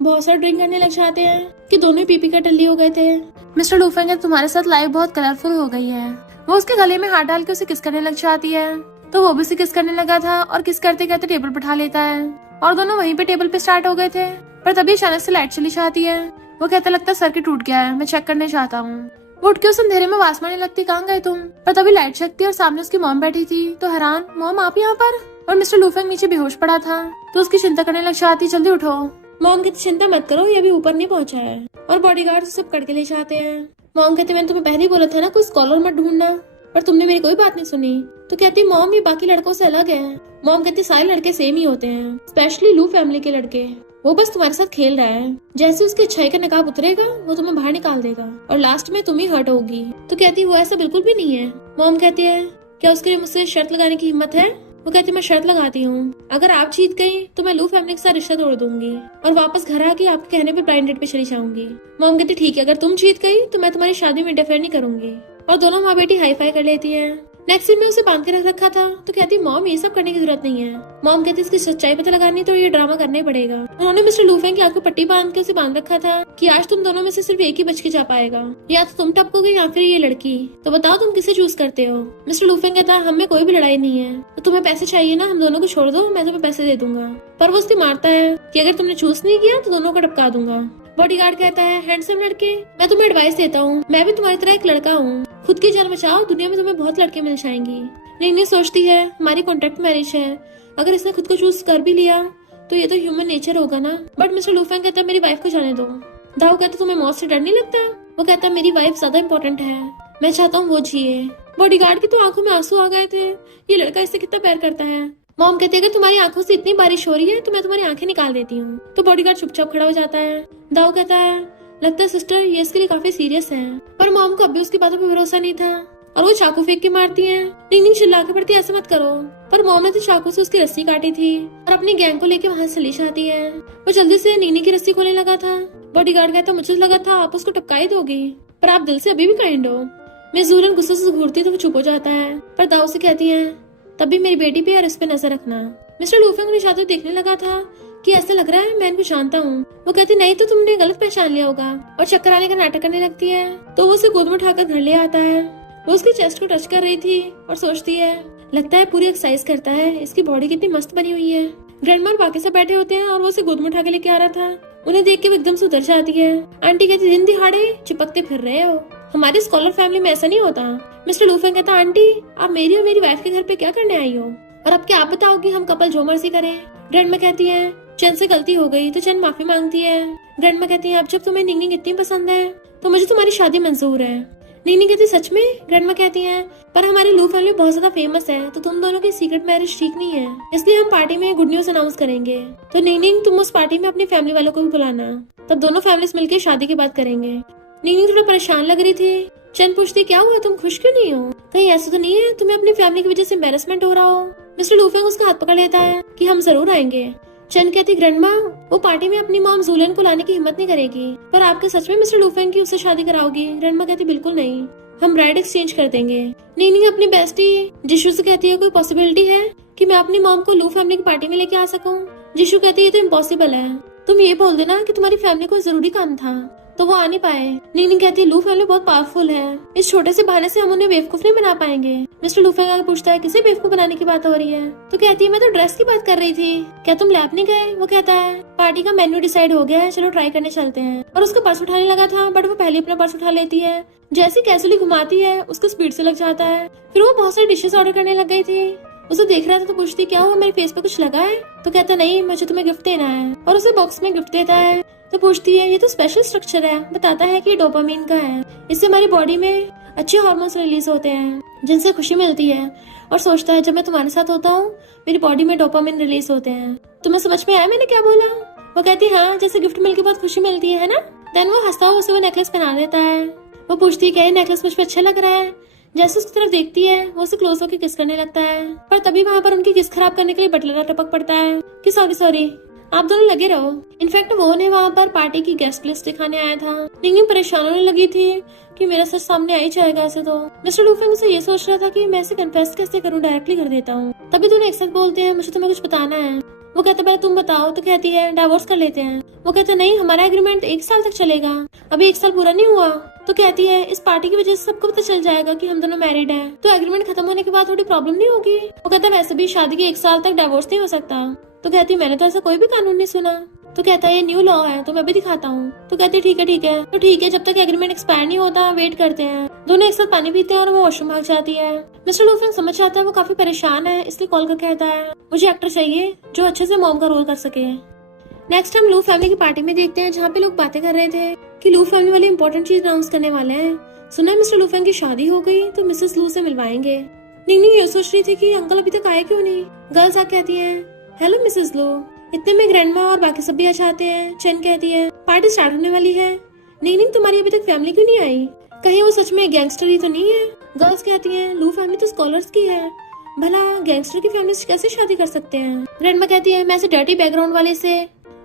बहुत सारा ड्रिंक करने लग जाते हैं कि दोनों पी कर टल्ली हो गए थे। मिस्टर लूफेंग तुम्हारे साथ लाइफ बहुत कलरफुल हो गई है। वो उसके गले में हाथ डाल के उसे किस करने लग जाती है तो वो भी उसे किस करने लगा था और किस करते करते टेबल पर उठा लेता है और दोनों वहीं पे टेबल पे स्टार्ट हो गए थे। पर तभी अचानक से लाइट चली जाती है। वो कहता लगता सर के टूट गया है, मैं चेक करने चाहता हूँ। वो उठ के उस अंधेरे में आवाज मारने लगती कहाँ गए तुम? पर तभी लाइट चकती और सामने उसकी मॉम बैठी थी तो हैरान मॉम आप यहाँ पर? और मिस्टर लूफेंग नीचे बेहोश पड़ा था तो उसकी चिंता करने लग जाती जल्दी उठो। मॉम कहती चिंता मत करो ये अभी ऊपर नहीं पहुंचा है। और बॉडीगार्ड सब करके ले जाते हैं। मॉम कहती मैंने तुम्हें पहले ही बोला था ना कोई स्कॉलर मत ढूंढना, पर तुमने मेरी कोई बात नहीं सुनी। तो कहती मॉम ये बाकी लड़कों से अलग है। मॉम कहती सारे लड़के सेम ही होते हैं, स्पेशली लू फैमिली के लड़के, वो बस तुम्हारे साथ खेल रहा है, जैसे उसकी अच्छाई का नकाब उतरेगा वो तुम्हें बाहर निकाल देगा और लास्ट में तुम ही हर्ट होगी। तो कहती वो ऐसा बिल्कुल भी नहीं है। मॉम कहती है क्या उसके लिए मुझसे शर्त लगाने की हिम्मत है? वो कहती मैं शर्त लगाती हूँ, अगर आप जीत गई तो मैं लू फैमिली के साथ रिश्ता तोड़ दूंगी और वापस घर आके आपके कहने पे ब्लाइंड डेट पे चली जाऊंगी। मॉम कहती ठीक है, अगर तुम जीत गई तो मैं तुम्हारी शादी में इंटरफेयर नहीं करूंगी। और दोनों माँ बेटी हाई फाई कर लेती है। नेक्स्ट सीन में उसे बांध के रख रखा था तो कहती मॉम ये सब करने की जरूरत नहीं है। मॉम कहती इसकी सच्चाई पता लगानी तो ये ड्रामा करना ही पड़ेगा। उन्होंने मिस्टर लूफेंग की आंख को पट्टी बांध के उसे बांध रखा था कि आज तुम दोनों में से सिर्फ एक ही बच के जा पाएगा, या तो तुम टपकोगे या फिर ये लड़की, तो बताओ तुम किसे चूज करते हो। मिस्टर लूफेंग कहता है हमें कोई भी लड़ाई नहीं है, तो तुम्हें पैसे चाहिए ना, हम दोनों को छोड़ दो, मैं तुम्हें पैसे दे दूंगा। पर वो उससे मारता है कि अगर तुमने चूज नहीं किया तो दोनों को टपका दूंगा। बॉडीगार्ड कहता है हैंडसम लड़के, मैं तुम्हें एडवाइस देता हूँ, मैं भी तुम्हारी तरह एक लड़का हूँ, खुद की जान बचाओ, दुनिया में तुम्हें बहुत लड़के मिल जाएंगी। नीनी सोचती है हमारी कॉन्ट्रैक्ट मैरिज है, अगर इसने खुद को चूज कर भी लिया तो ये तो ह्यूमन नेचर होगा ना। बट मिस्टर लूफेंग कहता है मेरी वाइफ को जाने दो। दाऊ कहता तुम्हें मौत से डर नहीं लगता। वो कहता है मेरी वाइफ ज्यादा इम्पोर्टेंट है, मैं चाहता हूँ वो जिए। बॉडीगार्ड की तो आंखों में आंसू आ गए थे, ये लड़का इससे कितना प्यार करता है। मॉम कहती है अगर तुम्हारी आंखों से इतनी बारिश हो रही है तो मैं तुम्हारी आंखें निकाल देती हूँ। तो बॉडीगार्ड चुपचाप खड़ा हो जाता है। दाऊ कहता है लगता है सिस्टर ये इसके लिए काफी सीरियस है। पर मॉम को अभी उसकी बातों पर भरोसा नहीं था और वो चाकू फेंक के मारती है। नीनी चिल्ला के पड़ती है ऐसे मत करो, पर मॉम ने तो चाकू से उसकी रस्सी काटी थी और अपनी गैंग को लेके वहाँ से चली जाती है। वो जल्दी से नीनी की रस्सी खोलने लगा था। बॉडीगार्ड कहता मुझे लगा था आप उसको टपका ही दोगी, पर आप दिल से अभी भी काइंड हो। मिस जूलन गुस्से से घूरती तो वो चुप हो जाता है, पर दाऊ से कहती है तब भी मेरी बेटी पे और इस पे नजर रखना। मिस्टर लूफेंग ने शायद देखने लगा था कि ऐसा लग रहा है मैं इनको जानता हूँ। वो कहती नहीं तो तुमने गलत पहचान लिया होगा, और चक्कर आने का नाटक करने लगती है। तो वो उसे गोद में उठाकर घर ले आता है। वो उसकी चेस्ट को टच कर रही थी और सोचती है लगता है पूरी एक्सरसाइज करता है, इसकी बॉडी कितनी मस्त बनी हुई है। ग्रैंडमा और बाकी सब बैठे होते हैं और वो उसे गोद में उठा के लेके आ रहा था। उन्हें देख के वो एकदम से उतर जाती है। आंटी कहती दिन दिहाड़े चिपकते फिर रहे हो, हमारी स्कॉलर फैमिली में ऐसा नहीं होता। मिस्टर लूफेंग कहता आंटी आप मेरी और मेरी वाइफ के घर पे क्या करने आई हो, और अब क्या आप बताओगी हम कपल जो मर्जी करें। ग्रैंडमा कहती है चैन से गलती हो गई तो चैन माफी मांगती है। ग्रैंडमा कहती है अब जब तुम्हें निंगनिंग इतनी पसंद है तो मुझे तुम्हारी शादी मंजूर है। नीनी कहती सच में। ग्रैंडमा कहती है पर हमारी लू फैमिली बहुत ज्यादा फेमस है, तो तुम दोनों की सीक्रेट मैरिज ठीक नहीं है, इसलिए हम पार्टी में गुड न्यूज अनाउंस करेंगे। तो नीनिंग तुम उस पार्टी में अपनी फैमिली वालों को भी बुलाना, तब दोनों फैमिलीज मिलकर शादी की बात करेंगे। नीनिंग थोड़ा परेशान लग रही थी। चंद पूछती क्या हुआ तुम खुश क्यों नहीं हो, कहीं ऐसा तो नहीं है तुम्हें अपनी फैमिली की वजह से एम्बैरेसमेंट हो रहा हो। मिस्टर लूफेंग उसका हाथ पकड़ लेता है कि हम जरूर आएंगे। चंद कहती ग्रैंडमा वो पार्टी में अपनी मॉम जूलियन को लाने की हिम्मत नहीं करेगी, पर आपके सच में मिस्टर लूफेंग की उससे शादी कराओगी। ग्रैंडमा कहती बिल्कुल नहीं, हम ब्राइड एक्सचेंज कर देंगे। नीनी अपनी बेस्टी जिशु से कहती है कोई पॉसिबिलिटी है कि मैं अपनी मॉम को लू फैमिली की पार्टी में लेके आ सकूं। जिशु कहती है ये तो इम्पॉसिबल है, तुम ये बोल देना कि तुम्हारी फैमिली को जरूरी काम था तो वो आ नहीं पाए। नीनी कहती है लू फैमिली बहुत पावरफुल है, इस छोटे से बहाने से हम उन्हें बेवकूफ नहीं बना पाएंगे। मिस्टर लूफेंग आगे पूछता है किसे बेवकूफ बनाने की बात हो रही है। तो कहती है मैं तो ड्रेस की बात कर रही थी, क्या तुम लैब नहीं गए। वो कहता है पार्टी का मेन्यू डिसाइड हो गया है, चलो ट्राई करने चलते हैं। और उसका पर्स उठाने लगा था बट वो पहले अपना पर्स उठा लेती है। जैसे कैजुअली घुमाती है उसको स्पीड से लग जाता है। फिर वो बहुत सारी डिशेस ऑर्डर करने लग गई थी। उसे देख रहा था तो पूछती क्या हुआ मेरे फेस पे कुछ लगा है। तो कहता नहीं मुझे तुम्हें गिफ्ट देना है, और उसे बॉक्स में गिफ्ट देता है। तो पूछती है ये तो स्पेशल स्ट्रक्चर है, बताता है कि डोपामिन का है, इससे हमारी बॉडी में अच्छे हार्मोन्स रिलीज होते हैं जिनसे खुशी मिलती है। और सोचता है जब मैं तुम्हारे साथ होता हूँ मेरी बॉडी में डोपामिन रिलीज होते हैं। तुम्हें समझ में आया मैंने क्या बोला। वो कहती है हाँ जैसे गिफ्ट मिलके बहुत खुशी मिलती है ना। देन वो हंसता हुआ उसे वो नेकलेस पहना देता है। वो पूछती है क्या ये नेकलेस मुझ पर अच्छा लग रहा है। जैसे उसकी तरफ देखती है वो उसे क्लोज होकर किस करने लगता है, पर तभी वहाँ पर उनकी किस खराब करने के लिए बटलर टपक पड़ता है कि सॉरी आप दोनों लगे रहो। इनफैक्ट वो उन्हें वहाँ पर पार्टी की गेस्ट लिस्ट दिखाने आया था। निंगी परेशान होने लगी थी कि मेरा सच सामने आ ही जाएगा ऐसे तो। मिस्टर लूफेंग से ये सोच रहा था कि मैं इसे कन्फेस कैसे करूँ, डायरेक्टली कर देता हूँ। तभी दोनों एक साथ बोलते हैं मुझे तुम्हें कुछ बताना है। वो कहता पहले तुम बताओ। तो कहती है डाइवोर्स कर लेते हैं। वो कहता नहीं हमारा एग्रीमेंट 1 साल तक चलेगा, अभी 1 साल पूरा नहीं हुआ। तो कहती है इस पार्टी की वजह से सबको पता चल जाएगा कि हम दोनों मैरिड हैं, तो एग्रीमेंट खत्म होने के बाद थोड़ी प्रॉब्लम नहीं होगी। वो कहता है वैसे भी शादी के 1 साल तक डाइवोर्स नहीं हो सकता। तो कहती है मैंने तो ऐसा कोई भी कानून नहीं सुना। तो कहता है ये न्यू लॉ है तो मैं भी दिखाता हूँ। तो कहती है ठीक है तो ठीक है जब तक एग्रीमेंट एक्सपायर नहीं होता वेट करते हैं। दोनों एक साथ पानी पीते हैं और वो वॉशरूम भाग जाती है। मिस्टर लूफेंग समझ जाता है वो काफी परेशान है, इसलिए कॉल कर कहता है मुझे एक्टर चाहिए जो अच्छे से मॉम का रोल कर सके। नेक्स्ट हम लू फैमिली की पार्टी में देखते हैं जहाँ पे लोग बातें कर रहे थे कि लू फैमिली वाली इंपॉर्टेंट चीज अनाउंस करने वाले हैं। सुना मिस्टर लूफेंग की शादी हो गई तो मिसेस लू से मिलवाएंगे। निंगनिंग ये सोच रही थी कि अंकल अभी तक आए क्यों नहीं। गर्ल्स आके कहती है हेलो मिसेस लू। इतने में ग्रैंडमा और बाकी सब भी आ जाते हैं। चेन कहती है पार्टी स्टार्ट होने वाली है। निंगनिंग तुम्हारी अभी तक फैमिली क्यों नहीं आई, कहीं वो सच में गैंगस्टर ही तो नहीं है। गर्ल्स कहती हैं लू फैमिली तो स्कॉलर्स की है, भला गैंगस्टर की फैमिली से कैसे शादी कर सकते हैं? ग्रैंडमा कहती है मैं ऐसे डर्टी बैकग्राउंड वाले से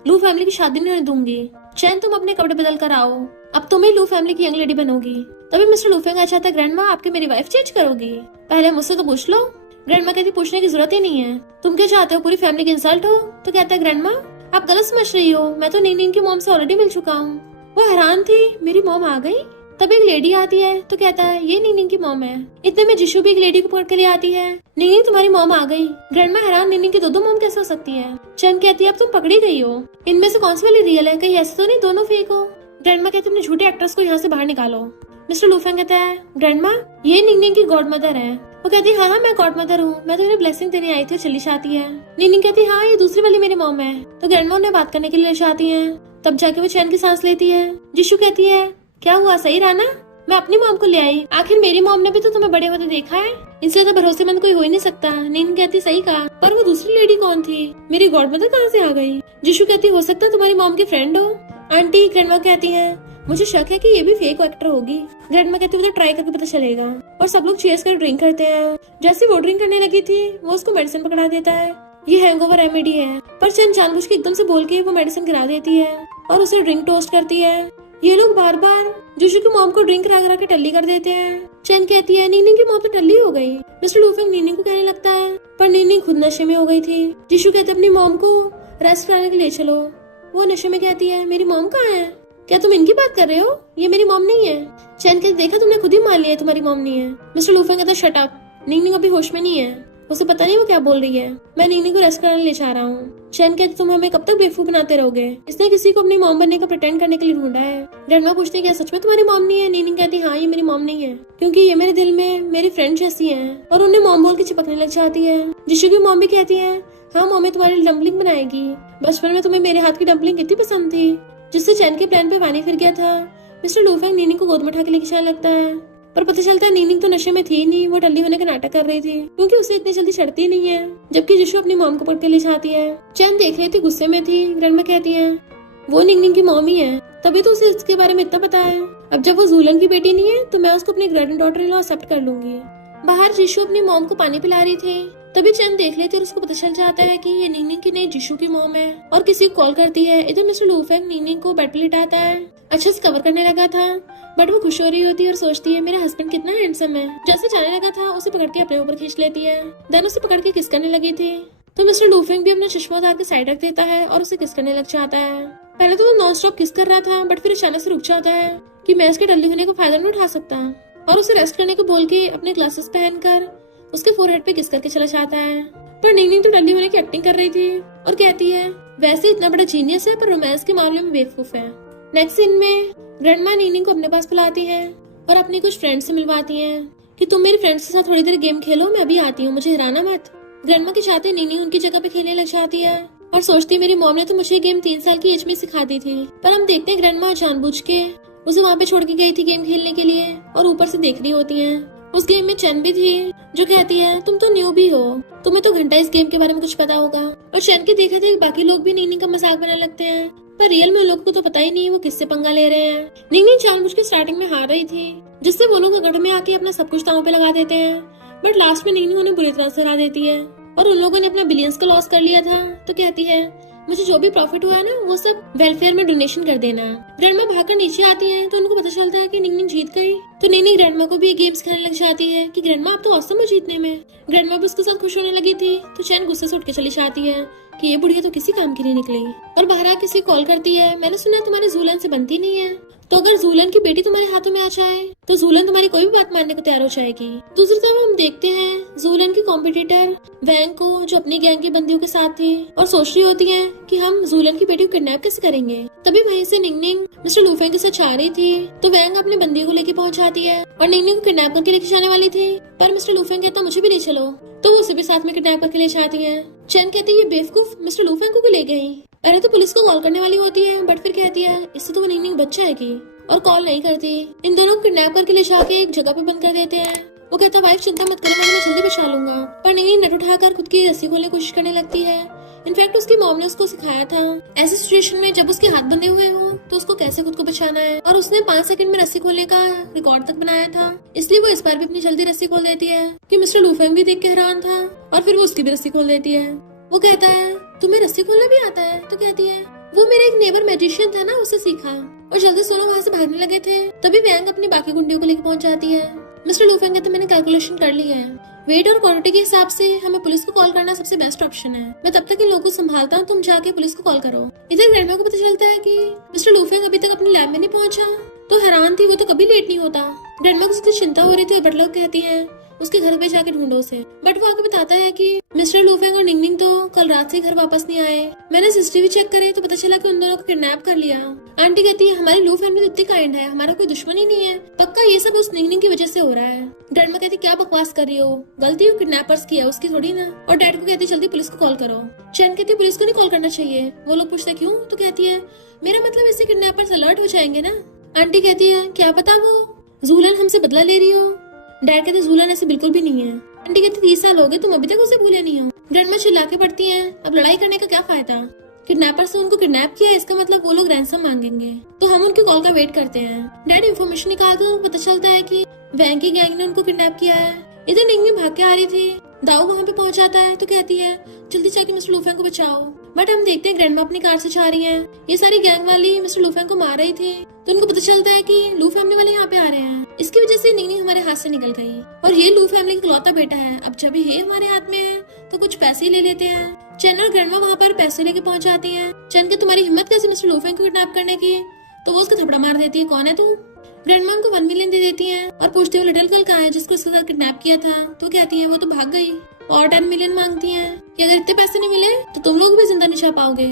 लू फैमिली की शादी नहीं होने दूंगी। चैन तुम अपने कपड़े बदल कर आओ, अब तुम ही लू फैमिली की यंग लेडी बनोगी। तभी मिस्टर लूफेंग आ जाता है, ग्रैंडमा आपके मेरी वाइफ चेंज करोगी? पहले मुझसे तो पूछ लो। ग्रैंडमा कहती पूछने की जरूरत ही नहीं है, तुम क्या चाहते हो पूरी फैमिली की इंसल्ट हो? तो कहता है ग्रैंडमा आप गलत समझ रही हो, मैं तो नीनिंग की मॉम से ऑलरेडी मिल चुका हूँ। वो हैरान थी मेरी मॉम आ गई। तब एक लेडी आती है तो कहता है ये नीनिंग की मॉम है। इतने में जिशु भी एक लेडी को पकड़ के ले आती है, नीनिंग तुम्हारी मॉम आ गई। ग्रैंडमा हैरान, नीनिंग की दो मॉम कैसे हो सकती है? चैन कहती है अब तुम पकड़ी गई हो, इनमें से कौन सी वाली रियल है, कहीं ऐसे तो नहीं दोनों फेक हो? ग्रैंडमा कहती है अपने झूठे एक्ट्रेस को यहाँ से बाहर निकालो। मिस्टर लूफेंग कहता है ग्रैंडमा ये नीनिंग की गॉड मदर है। वो कहती है हाँ मैं गॉड मदर हूँ, मैं तो इन्हें ब्लेसिंग देने आई थी, चली जाती है। नीनिंग कहती है हाँ ये दूसरी वाली मेरी मॉम है। तो ग्रैंडमा उन्हें बात करने के लिए जाती है, तब जाके वो चैन की सांस लेती है। जिशु कहती है क्या हुआ, सही रहा ना, मैं अपनी मॉम को ले आई, आखिर मेरी मॉम ने भी तो तुम्हें बड़े होते देखा है, इससे तो भरोसेमंद कोई हो ही नहीं सकता। नीनिंग कहती सही कहा, पर वो दूसरी लेडी कौन थी, मेरी गॉड मदर कहाँ से आ गई? जिशु कहती हो सकता है तुम्हारी मॉम की फ्रेंड हो। आंटी ग्रैंडमा कहती है मुझे शक है कि ये भी फेक एक्टर होगी। ग्रैंडमा कहती है तो ट्राई करके पता चलेगा। और सब लोग चीयर्स कर ड्रिंक करते हैं। जैसे वो ड्रिंक करने लगी थी वो उसको मेडिसिन पकड़ा देता है, ये हैंगओवर रेमेडी है, पर चैन जानबूझ के एकदम से बोल के वो मेडिसिन गिरा देती है और उसे ड्रिंक टोस्ट करती है। ये लोग बार बार जिशु की मॉम को ड्रिंक करा के टल्ली कर देते हैं। चैन कहती है नीनिंग की मॉम तो टल्ली हो गई। मिस्टर लूफेंग नीनिंग को कहने लगता है, पर नीनिंग खुद नशे में हो गई थी। जिशु कहते अपनी मॉम को रेस्ट कराने के लिए चलो। वो नशे में कहती है मेरी मॉम कहाँ है, क्या तुम इनकी बात कर रहे हो, ये मेरी मॉम नहीं है। चैन कहती देखा तुमने खुद ही मान लिया तुम्हारी मॉम नहीं है। मिस्टर लूफेंग कहता शट अप, नीनिंग अभी होश में नहीं है, उसे पता नहीं वो क्या बोल रही है, मैं नीनिंग को रेस्ट कराने ले जा रहा हूँ। चैन कहती तुम हमें कब तक बेवकूफ बनाते रहोगे, इसने किसी को अपनी मॉम बनने का प्रिटेंड करने के लिए ढूंढा है। ग्रैंडमा पूछती है क्या सच में तुम्हारी मॉम नहीं है? नीनिंग कहती हाँ ये मेरी मॉम नहीं है, क्योंकि ये मेरे दिल में मेरी फ्रेंड जैसी है, और उन्हें मॉम बोल के चिपकने लग जाती है। जिशु की मॉम भी कहती है हाँ मम्मी तुम्हारी डम्पलिंग बनाएगी, बचपन में तुम्हें मेरे हाथ की डम्पलिंग कितनी पसंद थी, जिससे चैन के प्लान पे पानी फिर गया था। मिस्टर लूफेंग नीनिंग को गोद में उठा के लेके जाने लगता है, पर पता चलता है नीनिंग तो नशे में थी नहीं, वो टल्ली होने का नाटक कर रही थी, क्योंकि उसे इतनी जल्दी चढ़ती नहीं है। जबकि जिशु अपनी मॉम को पकड़ के ले जाती है। चैन देख रही थी, गुस्से में थी। ग्रैंडमा कहती है वो नीनिंग की मॉम ही है, तभी तो उसे इसके बारे में इतना पता है। अब जब वो जूलन की बेटी नहीं है तो मैं उसको अपनी granddaughter in law accept कर लूंगी। बाहर जिशु अपनी मॉम को पानी पिला रही थी, तभी चैन देख लेती और उसको पता चल जाता है कि ये नीनिंग की नहीं जिशु की मॉम है, और किसी को कॉल करती है। इधर मिस्टर लूफेंग नीनिंग को बेड पे लिटाता है, अच्छे से कवर करने लगा था, बट वो खुश हो रही होती है और सोचती है मेरा हस्बैंड कितना हैंडसम है। जैसे जाने लगा था उसे पकड़ के अपने ऊपर खींच लेती है, देन उसे पकड़ के किस करने लगी थी, तो मिस्टर लूफेंग भी अपना चश्मा उतार के साइड रख देता है और उसे किस करने लग जाता है। पहले तो वो नॉन स्टॉप किस कर रहा था, बट फिर अचानक से रुक जाता है कि मैं इसके टल्ली होने का फायदा नहीं उठा सकता, और उसे रेस्ट करने को बोल के अपने ग्लासेस पहनकर उसके फोरहेड पे किस करके चला जाता है। पर नीनिंग तो टल्ली होने की एक्टिंग कर रही थी और कहती है वैसे इतना बड़ा जीनियस है पर रोमांस के मामले में बेवकूफ है। नेक्स्ट सीन में ग्रैंडमा नीनिंग को अपने पास बुलाती है और अपनी कुछ फ्रेंड से मिलवाती है कि तुम मेरी फ्रेंड्स के साथ थोड़ी देर गेम खेलो, मैं अभी आती हूँ, मुझे हराना मत। ग्रैंडमा के चाहते नीनिंग उनकी जगह पे खेलने लग जाती है और सोचती मेरी मॉम ने तो मुझे गेम 3 साल की एज में सिखा दी थी। पर हम देखते हैं ग्रैंडमा जानबूझ के उसे वहाँ पे छोड़ के गई थी गेम खेलने के लिए, और ऊपर से देख रही होती है। उस गेम में चैन भी थी जो कहती है तुम तो न्यू भी हो, तुम्हें तो घंटा इस गेम के बारे में कुछ पता होगा। और चैन के देखा थे बाकी लोग भी नीनिंग का मजाक बनाने लगते हैं, पर रियल में उन लोगों को तो पता ही नहीं वो किससे पंगा ले रहे हैं। नीनिंग जानबूझ के स्टार्टिंग में हार रही थी, जिससे वो लोग गढ़ में आके अपना सब कुछ दांव पे लगा देते हैं, बट लास्ट में नीनिंग उन्हें बुरी तरह से हरा देती है। और उन लोगों ने अपना बिलियंस का लॉस कर लिया था, तो कहती है मुझे जो भी प्रॉफिट हुआ है ना वो सब वेलफेयर में डोनेशन कर देना। ग्रैंडमा भागकर नीचे आती है तो उनको पता चलता है कि नीनिंग जीत गई, तो नीनिंग ग्रैंडमा को भी गेम्स खेलने लग जाती है कि ग्रैंडमा आप तो औसम हो जीतने में। ग्रैंडमा भी उसके साथ खुश होने लगी थी, तो चैन गुस्से से उठ के चली जाती है कि ये बुढ़िया तो किसी काम के लिए निकली। और बाहर आके किसी कॉल करती है, मैंने सुना तुम्हारी जूलन से बनती नहीं है, तो अगर जूलन की बेटी तुम्हारे हाथों में आ जाए तो जूलन तुम्हारी कोई भी बात मानने को तैयार हो जाएगी। दूसरी तरफ हम देखते हैं जूलन की कॉम्पिटिटर वैंग को, जो अपनी गैंग की बंदियों के साथ थी और सोच रही होती है कि हम जूलन की बेटी को किडनैप कैसे करेंगे। तभी वहीं से निंगनिंग मिस्टर लूफेंग के साथ आ रही थी, तो वैंग अपने बंदियों को लेके पहुंच जाती है और निंगनिंग को किडनैप करके लेके जाने वाली थी, पर मिस्टर लूफेंग कहता मुझे भी ले चलो, तो वो उसे भी साथ में किडनैप करके ले जाती है। चैन कहती है ये बेवकूफ मिस्टर लूफेंग को ले गई। पहले तो पुलिस को कॉल करने वाली होती है, बट फिर कहती है इससे तो वो निंगनिंग बच जाएगी, और कॉल नहीं करती। इन दोनों को किडनैप करके ले जाके एक जगह पे बंद कर देते हैं। वो कहता वाइफ चिंता मत करो, मैं तुम्हें जल्दी बचा लूंगा, पर निंगनिंग नट उठाकर खुद की रस्सी खोलने की कोशिश करने लगती है। इनफैक्ट उसकी मॉम ने उसको सिखाया था ऐसी सिचुएशन में जब उसके हाथ बंधे हुए हो तो उसको कैसे खुद को बचाना है, और उसने 5 सेकंड में रस्सी खोलने का रिकॉर्ड तक बनाया था। इसलिए वो इस बार भी अपनी जल्दी रस्सी खोल देती है कि मिस्टर लूफेंग भी देख के हैरान था, और फिर वो उसकी भी रस्सी खोल देती है। वो कहता है तुम्हें रस्सी खोलना भी आता है? तो कहती है वो मेरा एक नेबर मैजिशियन था ना, उससे सीखा। और जल्दी से वहाँ से भागने लगे थे, तभी वैंग अपनी बाकी गुंडियों को लेकर पहुंच जाती है। मिस्टर लूफेंग कहते मैंने कैलकुलेशन कर ली है, वेट और क्वांटिटी के हिसाब से हमें पुलिस को कॉल करना सबसे बेस्ट ऑप्शन है। मैं तब तक इन लोगों को संभालता हूँ, तुम जाके पुलिस को कॉल करो। इधर ग्रैंडमा को पता चलता है कि मिस्टर लूफेंग अभी तक अपने लैब में नहीं पहुंचा, तो हैरान थी, वो तो कभी लेट नहीं होता। ग्रैंडमा को उसकी चिंता हो रही थी और बटलर को कहती है उसके घर पे जाके ढूंढो उसे। बट वो आगे बताता है कि मिस्टर लूफेंग और निंगनिंग तो कल रात से घर वापस नहीं आए। मैंने सीसीटीवी चेक करे तो पता चला कि उन दोनों को किडनैप कर लिया। आंटी कहती है हमारी लू फैमिली इतनी काइंड है, हमारा कोई दुश्मन ही नहीं है, पक्का ये सब उस निंगनिंग की वजह से हो रहा है। ग्रैंडमा कहती क्या बकवास कर रही हो, गलती किडनैपर्स की है, उसकी थोड़ी ना। और डैड को कहती जल्दी पुलिस को कॉल करो। चैन कहती पुलिस को नहीं कॉल करना चाहिए। वो लोग पूछते क्यों? तो कहती है मेरा मतलब इससे किडनैपर्स अलर्ट हो जाएंगे ना। आंटी कहती है क्या पता वो जूलन हमसे बदला ले रही हो। डैड कहते जूलन ऐसे बिल्कुल भी नहीं है। आंटी कहती 30 साल हो गए, तुम अभी तक उसे भूले नहीं हो। ग्रैंडमा चिल्ला के पड़ती हैं अब लड़ाई करने का क्या फायदा, किडनैपर्स ने उनको किडनैप किया, इसका मतलब वो लोग रैंसम मांगेंगे, तो हम उनकी कॉल का वेट करते हैं। डैड इन्फॉर्मेशन निकालते हैं, पता चलता है कि वैंग की गैंग ने उनको किडनैप किया है। इधर निंगनी भाग के आ रही थी, दाऊ वहाँ पे पहुंच जाता है तो कहती है जल्दी जाके मिस्टर लूफेंग को बचाओ। बट हम देखते हैं ग्रैंडमा अपनी कार से जा रही हैं। ये सारी गैंग वाली मिस्टर लूफेंग को मार रही थी, तो उनको पता चलता है कि लू फैमिली वाले यहाँ पे आ रहे हैं। इसकी वजह से निंगनी हमारे हाथ से निकल गई, और ये लू फैमिली का इकलौता बेटा है। अब जब ये हमारे हाथ में है तो कुछ पैसे ले लेते हैं। चैन और ग्रैंडमा वहाँ पर पैसे लेके पहुंच जाती हैं। चैन के तुम्हारी हिम्मत कैसी मिस्टर लूफेंग को किडनैप करने की, तो वो उसको थपड़ा मार देती है कौन है तू। ग्रैंडमा को 1 मिलियन दे देती हैं और पूछते हुए लिटिल गर्ल कहाँ है जिसको उसके साथ किडनैप किया था। तो कहती है वो तो भाग गई, और 10 मिलियन मांगती हैं कि अगर इतने पैसे नहीं मिले तो तुम लोग भी जिंदा नहीं छा पाओगे।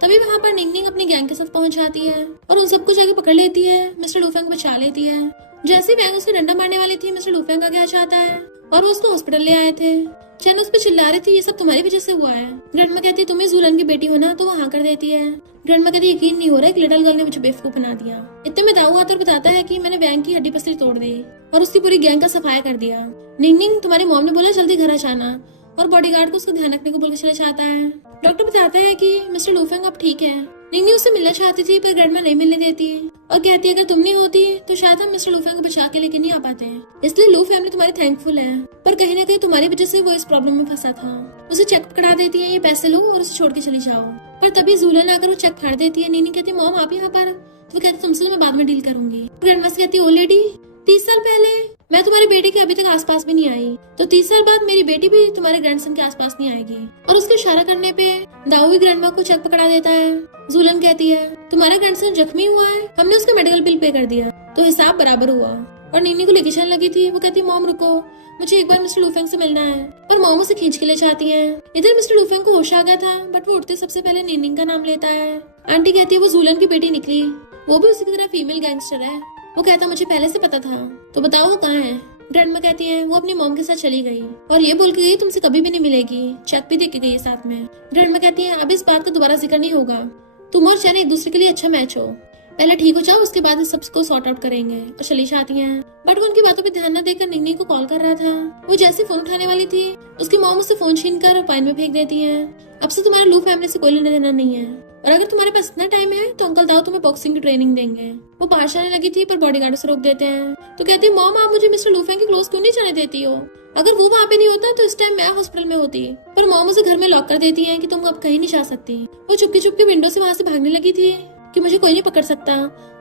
तभी वहाँ पर निंगनिंग अपनी गैंग के साथ पहुंच जाती है और उन सबको जाके पकड़ लेती है, मिस्टर लूफेंग को बचा लेती है। जैसे वैंग उसके डंडा मारने वाली थी, मिस्टर लूफेंग आगे आ जाता है और वो उसको हॉस्पिटल ले आए थे। चैन उस पर चिल्ला रही थी ये सब तुम्हारी वजह से हुआ है। ग्रैंडमा कहती है तुम्हें जूलन की बेटी हो ना, तो वो हाँ कर देती है। ग्रैंडमा कहती यकीन नहीं हो रहा है कि लिटिल गर्ल ने मुझे बेवकूफ बना दिया। इतने में दाऊ आता और बताता है कि मैंने वैंग की हड्डी पसली तोड़ दी और उसकी पूरी गैंग का सफाया कर दिया। निंगनिंग तुम्हारी मॉम ने बोला जल्दी घर आ जाना, और बॉडीगार्ड को उसको ध्यान रखने को बोल के चले जाता है। डॉक्टर बताता है कि मिस्टर लूफेंग अब ठीक है। निंगनी उससे मिलना चाहती थी पर ग्रैंडमा नहीं मिलने देती और कहती है अगर तुम नहीं होती तो शायद हम मिस्टर लूफेंग को बचा के लेके नहीं आ पाते हैं, इसलिए लू फैमिली तुम्हारी थैंकफुल है, पर कहीं ना कहीं तुम्हारी वजह से वो इस प्रॉब्लम में फंसा था। उसे चेक पकड़ा देती है ये पैसे लो और उसे छोड़ के चली जाओ, पर तभी जूलन आकर वो चेक फाड़ देती है। निंगनी कहती है मॉम आप यहाँ पर, तो वो कहती तुमसे मैं बाद में डील करूंगी। ग्रैंडमा से कहती है ओ लेडी 30 साल पहले मैं तुम्हारी बेटी के अभी तक आसपास भी नहीं आई, तो 30 साल बाद मेरी बेटी भी तुम्हारे ग्रैंडसन के आसपास नहीं आएगी। और उसके इशारा करने पे दाऊ भी ग्रैंडमा को चेक पकड़ा देता है। जूलन कहती है तुम्हारा ग्रैंडसन जख्मी हुआ है, हमने उसका मेडिकल बिल पे कर दिया, तो हिसाब बराबर हुआ। और निंगनी को लेके चलने लगी थी, वो कहती मॉम रुको मुझे एक बार मिस्टर लूफेंग से मिलना है, पर मॉम उसे खींच के ले जाती है। इधर मिस्टर लूफेंग को होश आ गया था, बट वो उठते सबसे पहले निंगनिंग का नाम लेता है। आंटी कहती है वो जूलन की बेटी निकली, वो भी उसी की तरह फीमेल गैंगस्टर है। वो कहता मुझे पहले से पता था, तो बताओ वो कहाँ है। ग्रैंडमा कहती है वो अपनी मॉम के साथ चली गई और ये बोल के गई तुमसे कभी भी नहीं मिलेगी, चेक भी दे के गई साथ में। ग्रैंडमा कहती है अब इस बात का दोबारा जिक्र नहीं होगा, तुम और चैन एक दूसरे के लिए अच्छा मैच हो, पहले ठीक हो जाओ उसके बाद इस सबको सॉर्ट आउट करेंगे। और चली जाती हैं। बट वो उनकी बातों पे ध्यान न देकर निंगनी को कॉल कर रहा था। वो जैसे फोन उठाने वाली थी उसकी मॉम उससे फोन छीन कर पानी में फेंक देती है। अब से तुम्हारे लू फैमिली से कोई लेना देना नहीं है, और अगर तुम्हारे पास इतना टाइम है तो अंकल दाऊ तुम्हें बॉक्सिंग की ट्रेनिंग देंगे। वो बाहर जाने लगी थी पर बॉडीगार्ड उसे रोक देते हैं, तो कहती है मॉम आप मुझे मिस्टर लूफेंग के क्लोज क्यों नहीं जाने देती हो, अगर वो वहाँ पे नहीं होता तो इस टाइम मैं हॉस्पिटल में होती। पर मॉम उसे घर में लॉक कर देती है कि तुम अब कहीं नहीं जा सकती। वो चुपके चुपके विंडो से वहाँ से भागने लगी थी कि मुझे कोई नहीं पकड़ सकता,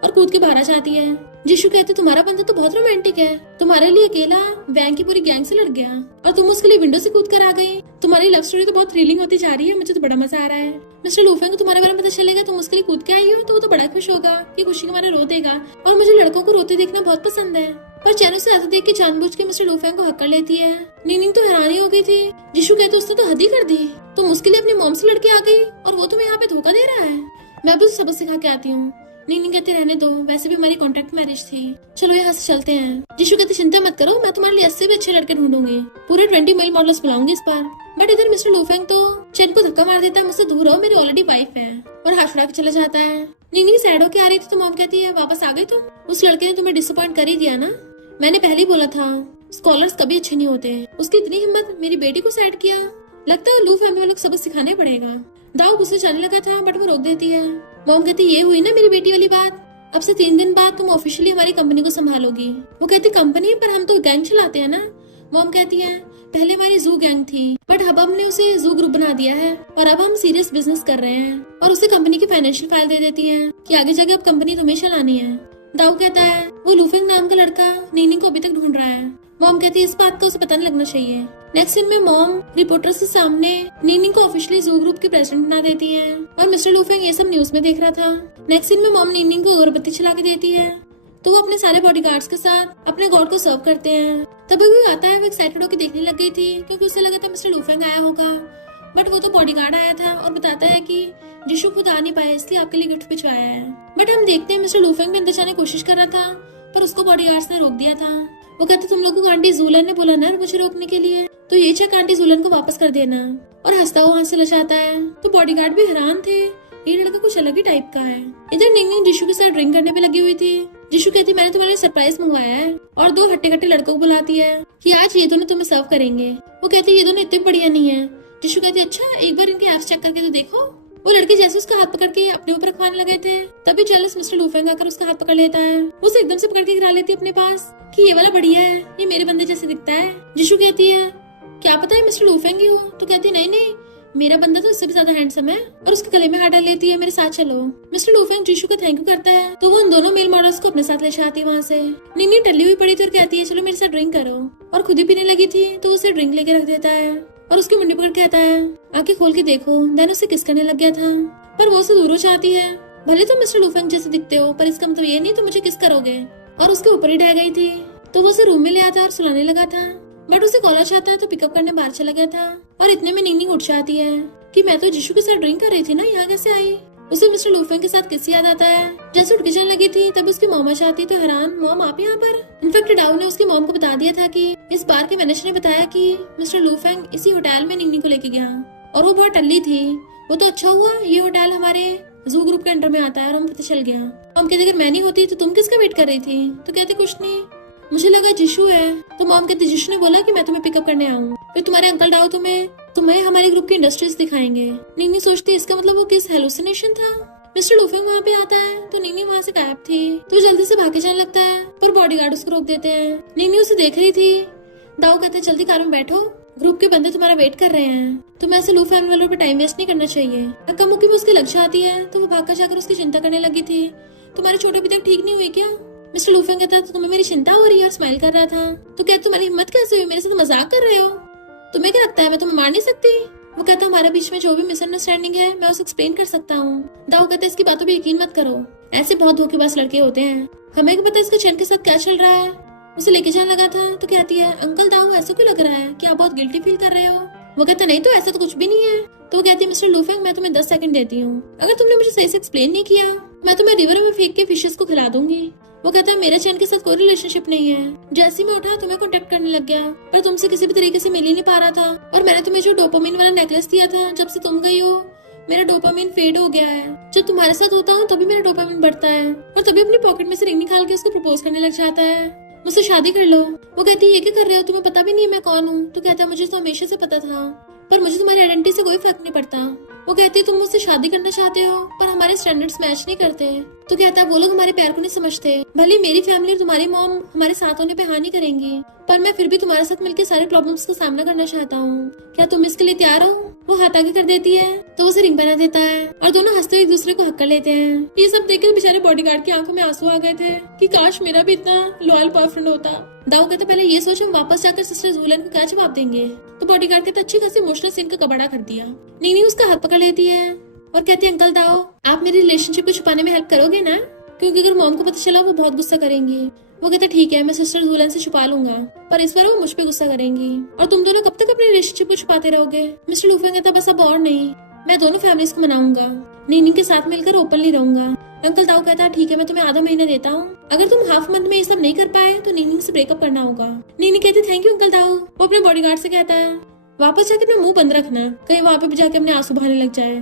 और कूद के बाहर आ जाती है। जिशु कहते तुम्हारा बंदा तो बहुत रोमांटिक है, तुम्हारे लिए अकेला वैंग की पूरी गैंग से लड़ गया और तुम उसके लिए विंडो से कूद कर आ गई। तुम्हारी लव स्टोरी तो बहुत थ्रिलिंग होती जा रही है, मुझे तो बड़ा मजा आ रहा है। मिस्टर लूफेंग को तुम्हारे बारे में पता चलेगा तुम उसके लिए कूद के आई हो तो वो तो बड़ा खुश होगा कि खुशी के मारे रो देगा, और मुझे लड़कों को रोते देखना बहुत पसंद है। पर चैनो से आते देख के जानबूझ के मिस्टर लूफेंग को हक कर लेती है। निंगनिंग तो हैरानी हो गई थी, जिशु कहते उसने तो हद ही कर दी, तुम उसके लिए अपनी मॉम से लड़के आ गई और वो तुम्हें यहाँ पे धोखा दे रहा है, मैं भी उसे सबक सिखा के आती हूँ। निंगनिंग कहते रहने दो, वैसे भी हमारी कॉन्ट्रैक्ट मैरिज थी, चलो यहाँ से चलते हैं। जिशु कहते चिंता मत करो, मैं तुम्हारे लिए 80 भी अच्छे लड़के ढूंढूंगी, पूरे 20 मेल मॉडल्स बुलाऊंगी इस बार। बट इधर मिस्टर लूफेंग तो चैन को धक्का मार देता है, मुझसे दूर रहो मेरी ऑलरेडी वाइफ है, और हाथ फड़ा के चला जाता है। निंगनिंग सैड होके आ रही थी तो मॉम कहती है वापस आ गई तुम, उस लड़के ने तुम्हें डिसअपॉइंट कर ही दिया ना, मैंने पहले ही बोला था स्कॉलर्स कभी अच्छे नहीं होते, उसकी इतनी हिम्मत मेरी बेटी को साइड किया, लगता है लू फैमिली वालों को सबक सिखाने पड़ेगा। दाऊ गुस्से जाने लगा था बट वो रोक देती है। मॉम कहती ये हुई ना मेरी बेटी वाली बात, अब से 3 दिन बाद तुम ऑफिशियली हमारी कंपनी को संभालोगी। वो कहती कंपनी, पर हम तो गैंग चलाते हैं ना। मॉम कहती है पहले हमारी जू गैंग थी बट अब हमने उसे जू ग्रुप बना दिया है और अब हम सीरियस बिजनेस कर रहे हैं, और उसे कंपनी की फाइनेंशियल फाइल दे देती है कि आगे जाके अब कंपनी तुम्हें चलानी है। दाऊ कहता है वो लूफेंग नाम का लड़का नीनिंग को अभी तक ढूंढ रहा है। मॉम कहती है इस बात का उसे पता नहीं लगना चाहिए। नेक्स्ट सीन में मॉम रिपोर्टर के सामने नीनिंग को ऑफिशियली जू ग्रुप की प्रेसिडेंट बना देती है और मिस्टर लूफेंग ये सब न्यूज में देख रहा था। नेक्स्ट सीन में मॉम नीनिंग को अगरबत्ती चला के देती है तो वो अपने सारे बॉडीगार्ड्स के साथ अपने गॉड को सर्व करते हैं। तभी वो आता है, वो एक्साइटेड होकर देखने लग गई थी क्योंकि उसे लगा था मिस्टर लूफेंग आया होगा, बट वो तो बॉडीगार्ड आया था और बताता है कि जिशु खुद आ नहीं पाया इसलिए आपके लिए गिफ्ट भिजवाया है। बट हम देखते हैं मिस्टर लूफेंग भी अंदर जाने की कोशिश कर रहा था पर उसको बॉडीगार्ड्स ने रोक दिया था। वो कहते तुम लोगों को आंटी जूलन ने बोला ना मुझे रोकने के लिए, तो ये चेक आंटी जूलन को वापस कर देना, और हंसता हुआ वहां से लच आता है। तो बॉडीगार्ड भी हैरान थे, ये लड़का कुछ अलग ही टाइप का है। इधर निंगनिंग जिशु के साथ ड्रिंक करने पे लगी हुई थी। जिशु कहती मैंने तुम्हारे लिए सरप्राइज मंगवाया है और 2 हट्टे-कट्टे लड़कों को बुलाती है कि आज ये दोनों तुम्हें सर्व करेंगे। वो कहती ये दोनों इतने बढ़िया नहीं है। जिशु कहती अच्छा एक बार इनके एप्स चेक करके तो देखो। वो लड़के जैसे उसका हाथ पकड़ के अपने ऊपर रखवाने लगे थे तभी जेलस मिस्टर लूफेंग आकर उसका हाथ पकड़ लेता है। उसे एकदम से पकड़ के गिरा लेती है अपने पास कि ये वाला बढ़िया है, ये मेरे बंदे जैसे दिखता है। जिशु कहती है क्या पता है मिस्टर लूफेंग ही हो, तो कहती नहीं नहीं मेरा बंदा तो इससे भी ज्यादा हैंडसम है, और उसके गले में हाथ डाल लेती है मेरे साथ चलो। मिस्टर लूफेंग जिशु को थैंक यू करता है तो वो उन दोनों मेल मॉडल्स को अपने साथ ले जाती है वहाँ से। निन्नी टल्ली हुई पड़ी थी और कहती है चलो मेरे साथ ड्रिंक करो, और खुद ही पीने लगी थी तो उसे ड्रिंक लेके रख देता है और उसकी मुंडी पकड़ के कहता है आंखें खोल के देखो। देन उसे किस करने लग गया था पर वो उसे दूर हो जाती है। भले तुम मिस्टर लूफेंग जैसे दिखते हो पर इसका मतलब ये नहीं तुम मुझे किस करोगे, और उसके ऊपर ही ढह गई थी। तो वो उसे रूम में ले आता और सुलाने लगा था बट उसे कॉलेज आता है तो पिकअप करने बाहर चला गया था, और इतने में नीनी उठ जाती है कि मैं तो जिशु के साथ ड्रिंक कर रही थी ना, यहाँ कैसे आई। उसे मिस्टर लूफेंग के साथ किस याद आता है। जैसे उठ के जाने लगी थी तब उसकी मॉम आती तो हैरान मॉम आप यहाँ पर। इनफैक्ट डाउ ने उसकी मॉम को बता दिया था कि इस बार के मैनेजर ने बताया कि मिस्टर लूफेंग इसी होटल में नीनी को लेके गया और वो बहुत टल्ली थी। वो तो अच्छा हुआ ये होटल हमारे जू ग्रुप के अंडर में आता है और हम पता चल गया। मॉम कहती अगर मैं नहीं होती तो तुम किसका वेट कर रही थी, तो कहती कुछ नहीं मुझे लगा जिशु है। तो मॉम कहती जिशु ने बोला कि मैं तुम्हें पिकअप करने आऊँ, फिर तुम्हारे अंकल डाउ तुम्हें हमारे ग्रुप की इंडस्ट्रीज दिखाएंगे। नीनी सोचती इसका मतलब वो किस हेलुसिनेशन था। मिस्टर लूफेंग वहाँ पे आता है तो नीनी वहाँ से गायब थी तो जल्दी से भागे जाने लगता है पर बॉडीगार्ड उसको रोक देते हैं। नीनी उसे देख रही थी। दाऊ कहते हैं जल्दी कार में बैठो, ग्रुप के बंदे तुम्हारा वेट कर रहे हैं, तुम्हें ऐसे लू फैमिली वालों पे टाइम वेस्ट नहीं करना चाहिए। अक्का मुक्की में उसकी लग जाती है तो वो भागकर जाकर उसकी चिंता करने लगी थी। तुम्हारे छोटे अभी तक ठीक नहीं हुई क्या? मिस्टर लूफेंग कहता है तो तुम्हें मेरी चिंता हो रही है और स्माइल कर रहा था। तो क्या तुम्हारी हिम्मत कैसे हुई, मेरे साथ मजाक कर रहे हो? तुम्हें क्या लगता है मैं तुम्हें मार नहीं सकती? वो कहता हमारे बीच में जो भी मिसअंडरस्टैंडिंग है मैं उसे एक्सप्लेन कर सकता हूँ। दाऊ कहता है इसकी बातों पे यकीन मत करो, ऐसे बहुत धोखेबाज लड़के होते हैं, हमें क्या पता इसके चैन के साथ क्या चल रहा है। उसे लेके जाने लगा था तो कहती है अंकल दाऊ ऐसा क्यों लग रहा है कि आप बहुत गिल्टी फील कर रहे हो? वो कहता नहीं तो ऐसा तो कुछ भी नहीं है। तो वो कहती है मिस्टर लूफेंग मैं तुम्हें 10 सेकंड देती हूँ, अगर तुमने मुझे सही से एक्सप्लेन नहीं किया मैं तुम्हें रिवर में फेंक के फिशेस को खिला दूंगी। वो कहता है मेरे चैन के साथ कोई रिलेशनशिप नहीं है, जैसे मैं उठा तुम्हें कांटेक्ट करने लग गया पर तुमसे किसी भी तरीके से मिल ही नहीं पा रहा था, और मैंने तुम्हें जो डोपामिन वाला नेकलेस दिया था जब से तुम गई हो मेरा डोपामिन फेड हो गया है। जब तुम्हारे साथ होता हूँ तभी मेरा डोपामिन बढ़ता है, और तभी अपनी पॉकेट में से रिंग निकाल के उसको प्रपोज करने लग जाता है मुझसे शादी कर लो। वो कहती है ये क्या कर रहे हो, तुम्हें पता भी नहीं है मैं कौन हूँ? तो कहता है मुझे तो हमेशा से पता था पर मुझे तुम्हारी आइडेंटिटी से कोई फर्क नहीं पड़ता। वो कहती है तुम मुझसे शादी करना चाहते हो पर हमारे स्टैंडर्ड्स मैच नहीं करते। तो कहता है वो लोग हमारे प्यार को नहीं समझते, भले मेरी फैमिली और तुम्हारी मॉम हमारे साथ होने पे हानि करेंगी पर मैं फिर भी तुम्हारे साथ मिलकर सारे प्रॉब्लम्स का सामना करना चाहता हूँ, क्या तुम इसके लिए तैयार हो? वो हाथ आगे कर देती है तो उसे रिंग पहना देता है और दोनों हंसते एक दूसरे को हक कर लेते हैं। ये सब देखकर बेचारे बॉडीगार्ड की आंखों में आंसू आ गए थे कि काश मेरा भी इतना लॉयल बॉयफ्रेंड होता। दाऊ कहते पहले ये सोच हम वापस जाकर सिस्टर जूलन को क्या जवाब देंगे। तो बॉडीगार्ड कहते अच्छी खासी इमोशनल सीन का कबाड़ा कर दिया। नीनी उसका हाथ पकड़ लेती है और कहती है अंकल दाऊ आप मेरी रिलेशनशिप को छुपाने में हेल्प करोगे ना, क्योंकि अगर मॉम को पता चला वो बहुत गुस्सा करेंगी। वो कहता ठीक है मैं सिस्टर जूलन से छुपा लूंगा पर इस बार वो मुझ पे गुस्सा करेंगी, और तुम दोनों कब तक अपनी रिलेशनशिप को छुपाते रहोगे? मिस्टर लूफेंग कहता बस अब और नहीं, मैं दोनों फैमिलीज को मनाऊंगा, नीनी के साथ मिलकर ओपनली रहूंगा। अंकल दाऊ कहता ठीक है मैं तुम्हें आधा महीना देता हूँ, अगर तुम हाफ मंथ में ये सब नहीं कर पाए तो नीनी से ब्रेकअप करना होगा। नीनी कहती थैंक यू अंकल दाऊ। वो अपने बॉडीगार्ड से कहता है वापस जाकर अपना मुंह बंद रखना, कहीं वहाँ पे भी जाके अपने आंसू बहाने लग जाए।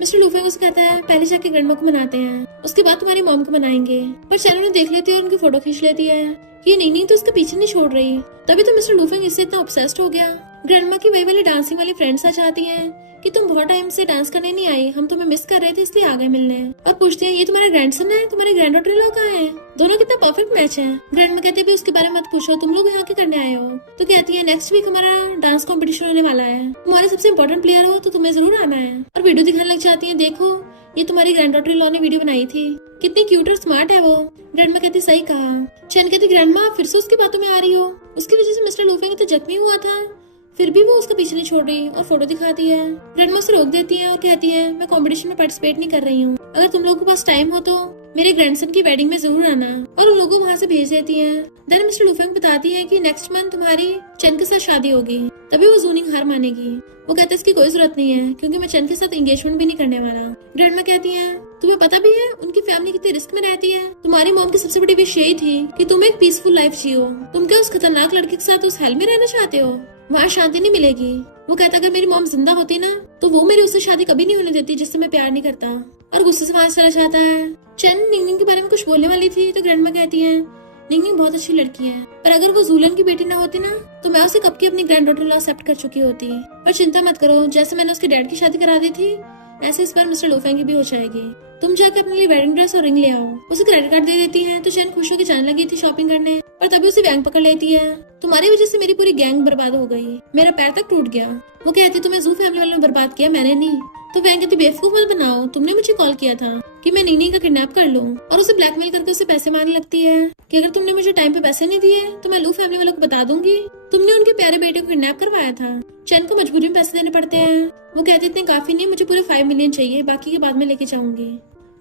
मिस्टर लूफेंग उससे कहता है पहले जाके ग्रैंडमा को मनाते हैं, उसके बाद तुम्हारी मॉम को मनाएंगे। पर चैनल ने देख लेती है और उनकी फोटो खींच लेती है कि नीनी तो उसके पीछे नहीं छोड़ रही। तभी तो मिस्टर लूफेंग इससे इतना ऑब्सेस्ड हो गया। ग्रैंडमा की वही वाली डांसिंग वाली फ्रेंड्स आ जाती हैं कि तुम बहुत टाइम से डांस करने नहीं आई, हम तुम्हें मिस कर रहे थे इसलिए आ गए मिलने। और पूछते हैं ये तुम्हारा ग्रैंडसन है, तुम्हारे ग्रैंड डॉटर लोग कहाँ है? दोनों कितना परफेक्ट मैच है। ग्रैंड में कहते भी उसके बारे में मत पूछो, तुम लोग यहाँ के करने आए हो। तो कहती है नेक्स्ट वीक हमारा डांस कॉम्पिटिशन होने वाला है, तुम्हारे सबसे इंपॉर्टेंट प्लेयर हो तो तुम्हें जरूर आना है। और वीडियो दिखाने लग जाती है, देखो ये तुम्हारी ग्रैंड डॉटर लॉ ने वीडियो बनाई थी, कितनी क्यूट और स्मार्ट है वो। ग्रैंड माँ कहती सही कहा। चैन कहती ग्रैंड माँ फिर से उसकी बातों में आ रही हो, उसकी वजह से मिस्टर लूफेंग तो जख्मी हुआ था, फिर भी वो उसका पीछे नहीं छोड़ रही और फोटो दिखाती है। ग्रैंड माँ उसे रोक देती है और कहती है मैं कंपटीशन में पार्टिसिपेट नहीं कर रही हूँ, अगर तुम लोगों के पास टाइम हो तो मेरे ग्रैंडसन की वेडिंग में जरूर आना। और उन लोगों को वहाँ से भेज देती है। देन मिस्टर लूफेंग बताती है कि नेक्स्ट मंथ तुम्हारी चैन के साथ शादी होगी, तभी वो जूनिंग हार मानेगी। वो कहता है इसकी कोई जरूरत नहीं है क्योंकि मैं चैन के साथ एंगेजमेंट भी नहीं करने वाला। ग्रैंड माँ कहती है तुम्हें पता भी है उनकी फैमिली कितनी रिस्क में रहती है, तुम्हारी मॉम की सबसे बड़ी विश यही थी कि तुम एक पीसफुल लाइफ जियो, तुम क्या उस खतरनाक लड़के के साथ उस हेल में रहना चाहते हो, वहाँ शांति नहीं मिलेगी। वो कहता अगर मेरी मॉम जिंदा होती ना तो वो मेरी उससे शादी कभी नहीं होने देती जिससे मैं प्यार नहीं करता। और गुस्से से वहाँ चला जाता है। चैन निंगनिंग के बारे में कुछ बोलने वाली थी तो ग्रैंड माँ कहती है निंगनिंग बहुत अच्छी लड़की है, पर अगर वो जूलन की बेटी ना होती ना तो मैं उसे कब की अपनी ग्रैंड डॉटर एक्सेप्ट कर चुकी होती। पर चिंता मत करो, जैसे मैंने उसके डैड की शादी करा दी थी ऐसे इस बार मिस्टर लूफेंग की भी हो जाएगी, तुम जाकर अपने लिए वेडिंग ड्रेस और रिंग ले आओ। उसे क्रेडिट कार्ड दे देती है तो चैन खुश होकर जाने लगी थी शॉपिंग करने, पर तभी उसे गैंग पकड़ लेती है। तुम्हारी वजह से मेरी पूरी गैंग बर्बाद हो गई, मेरा पैर तक टूट गया। वो कहती तुम्हें जू फैमिली वालों ने बर्बाद किया, मैंने नहीं। तो वैंग कहती बेवकूफ मत बनाओ, तुमने मुझे कॉल किया था कि मैं नीनी का किडनैप कर लूं। और उसे ब्लैकमेल करके उसे पैसे मांगने लगती है कि अगर तुमने मुझे टाइम पे पैसे नहीं दिए तो मैं लू फैमिली वालों को बता दूंगी तुमने उनके प्यारे बेटे को किडनैप करवाया था। चैन को मजबूरी में पैसे देने पड़ते हैं। वो कहते इतने काफी नहीं, मुझे पूरे 5 मिलियन चाहिए, बाकी के बाद में लेके जाऊंगी।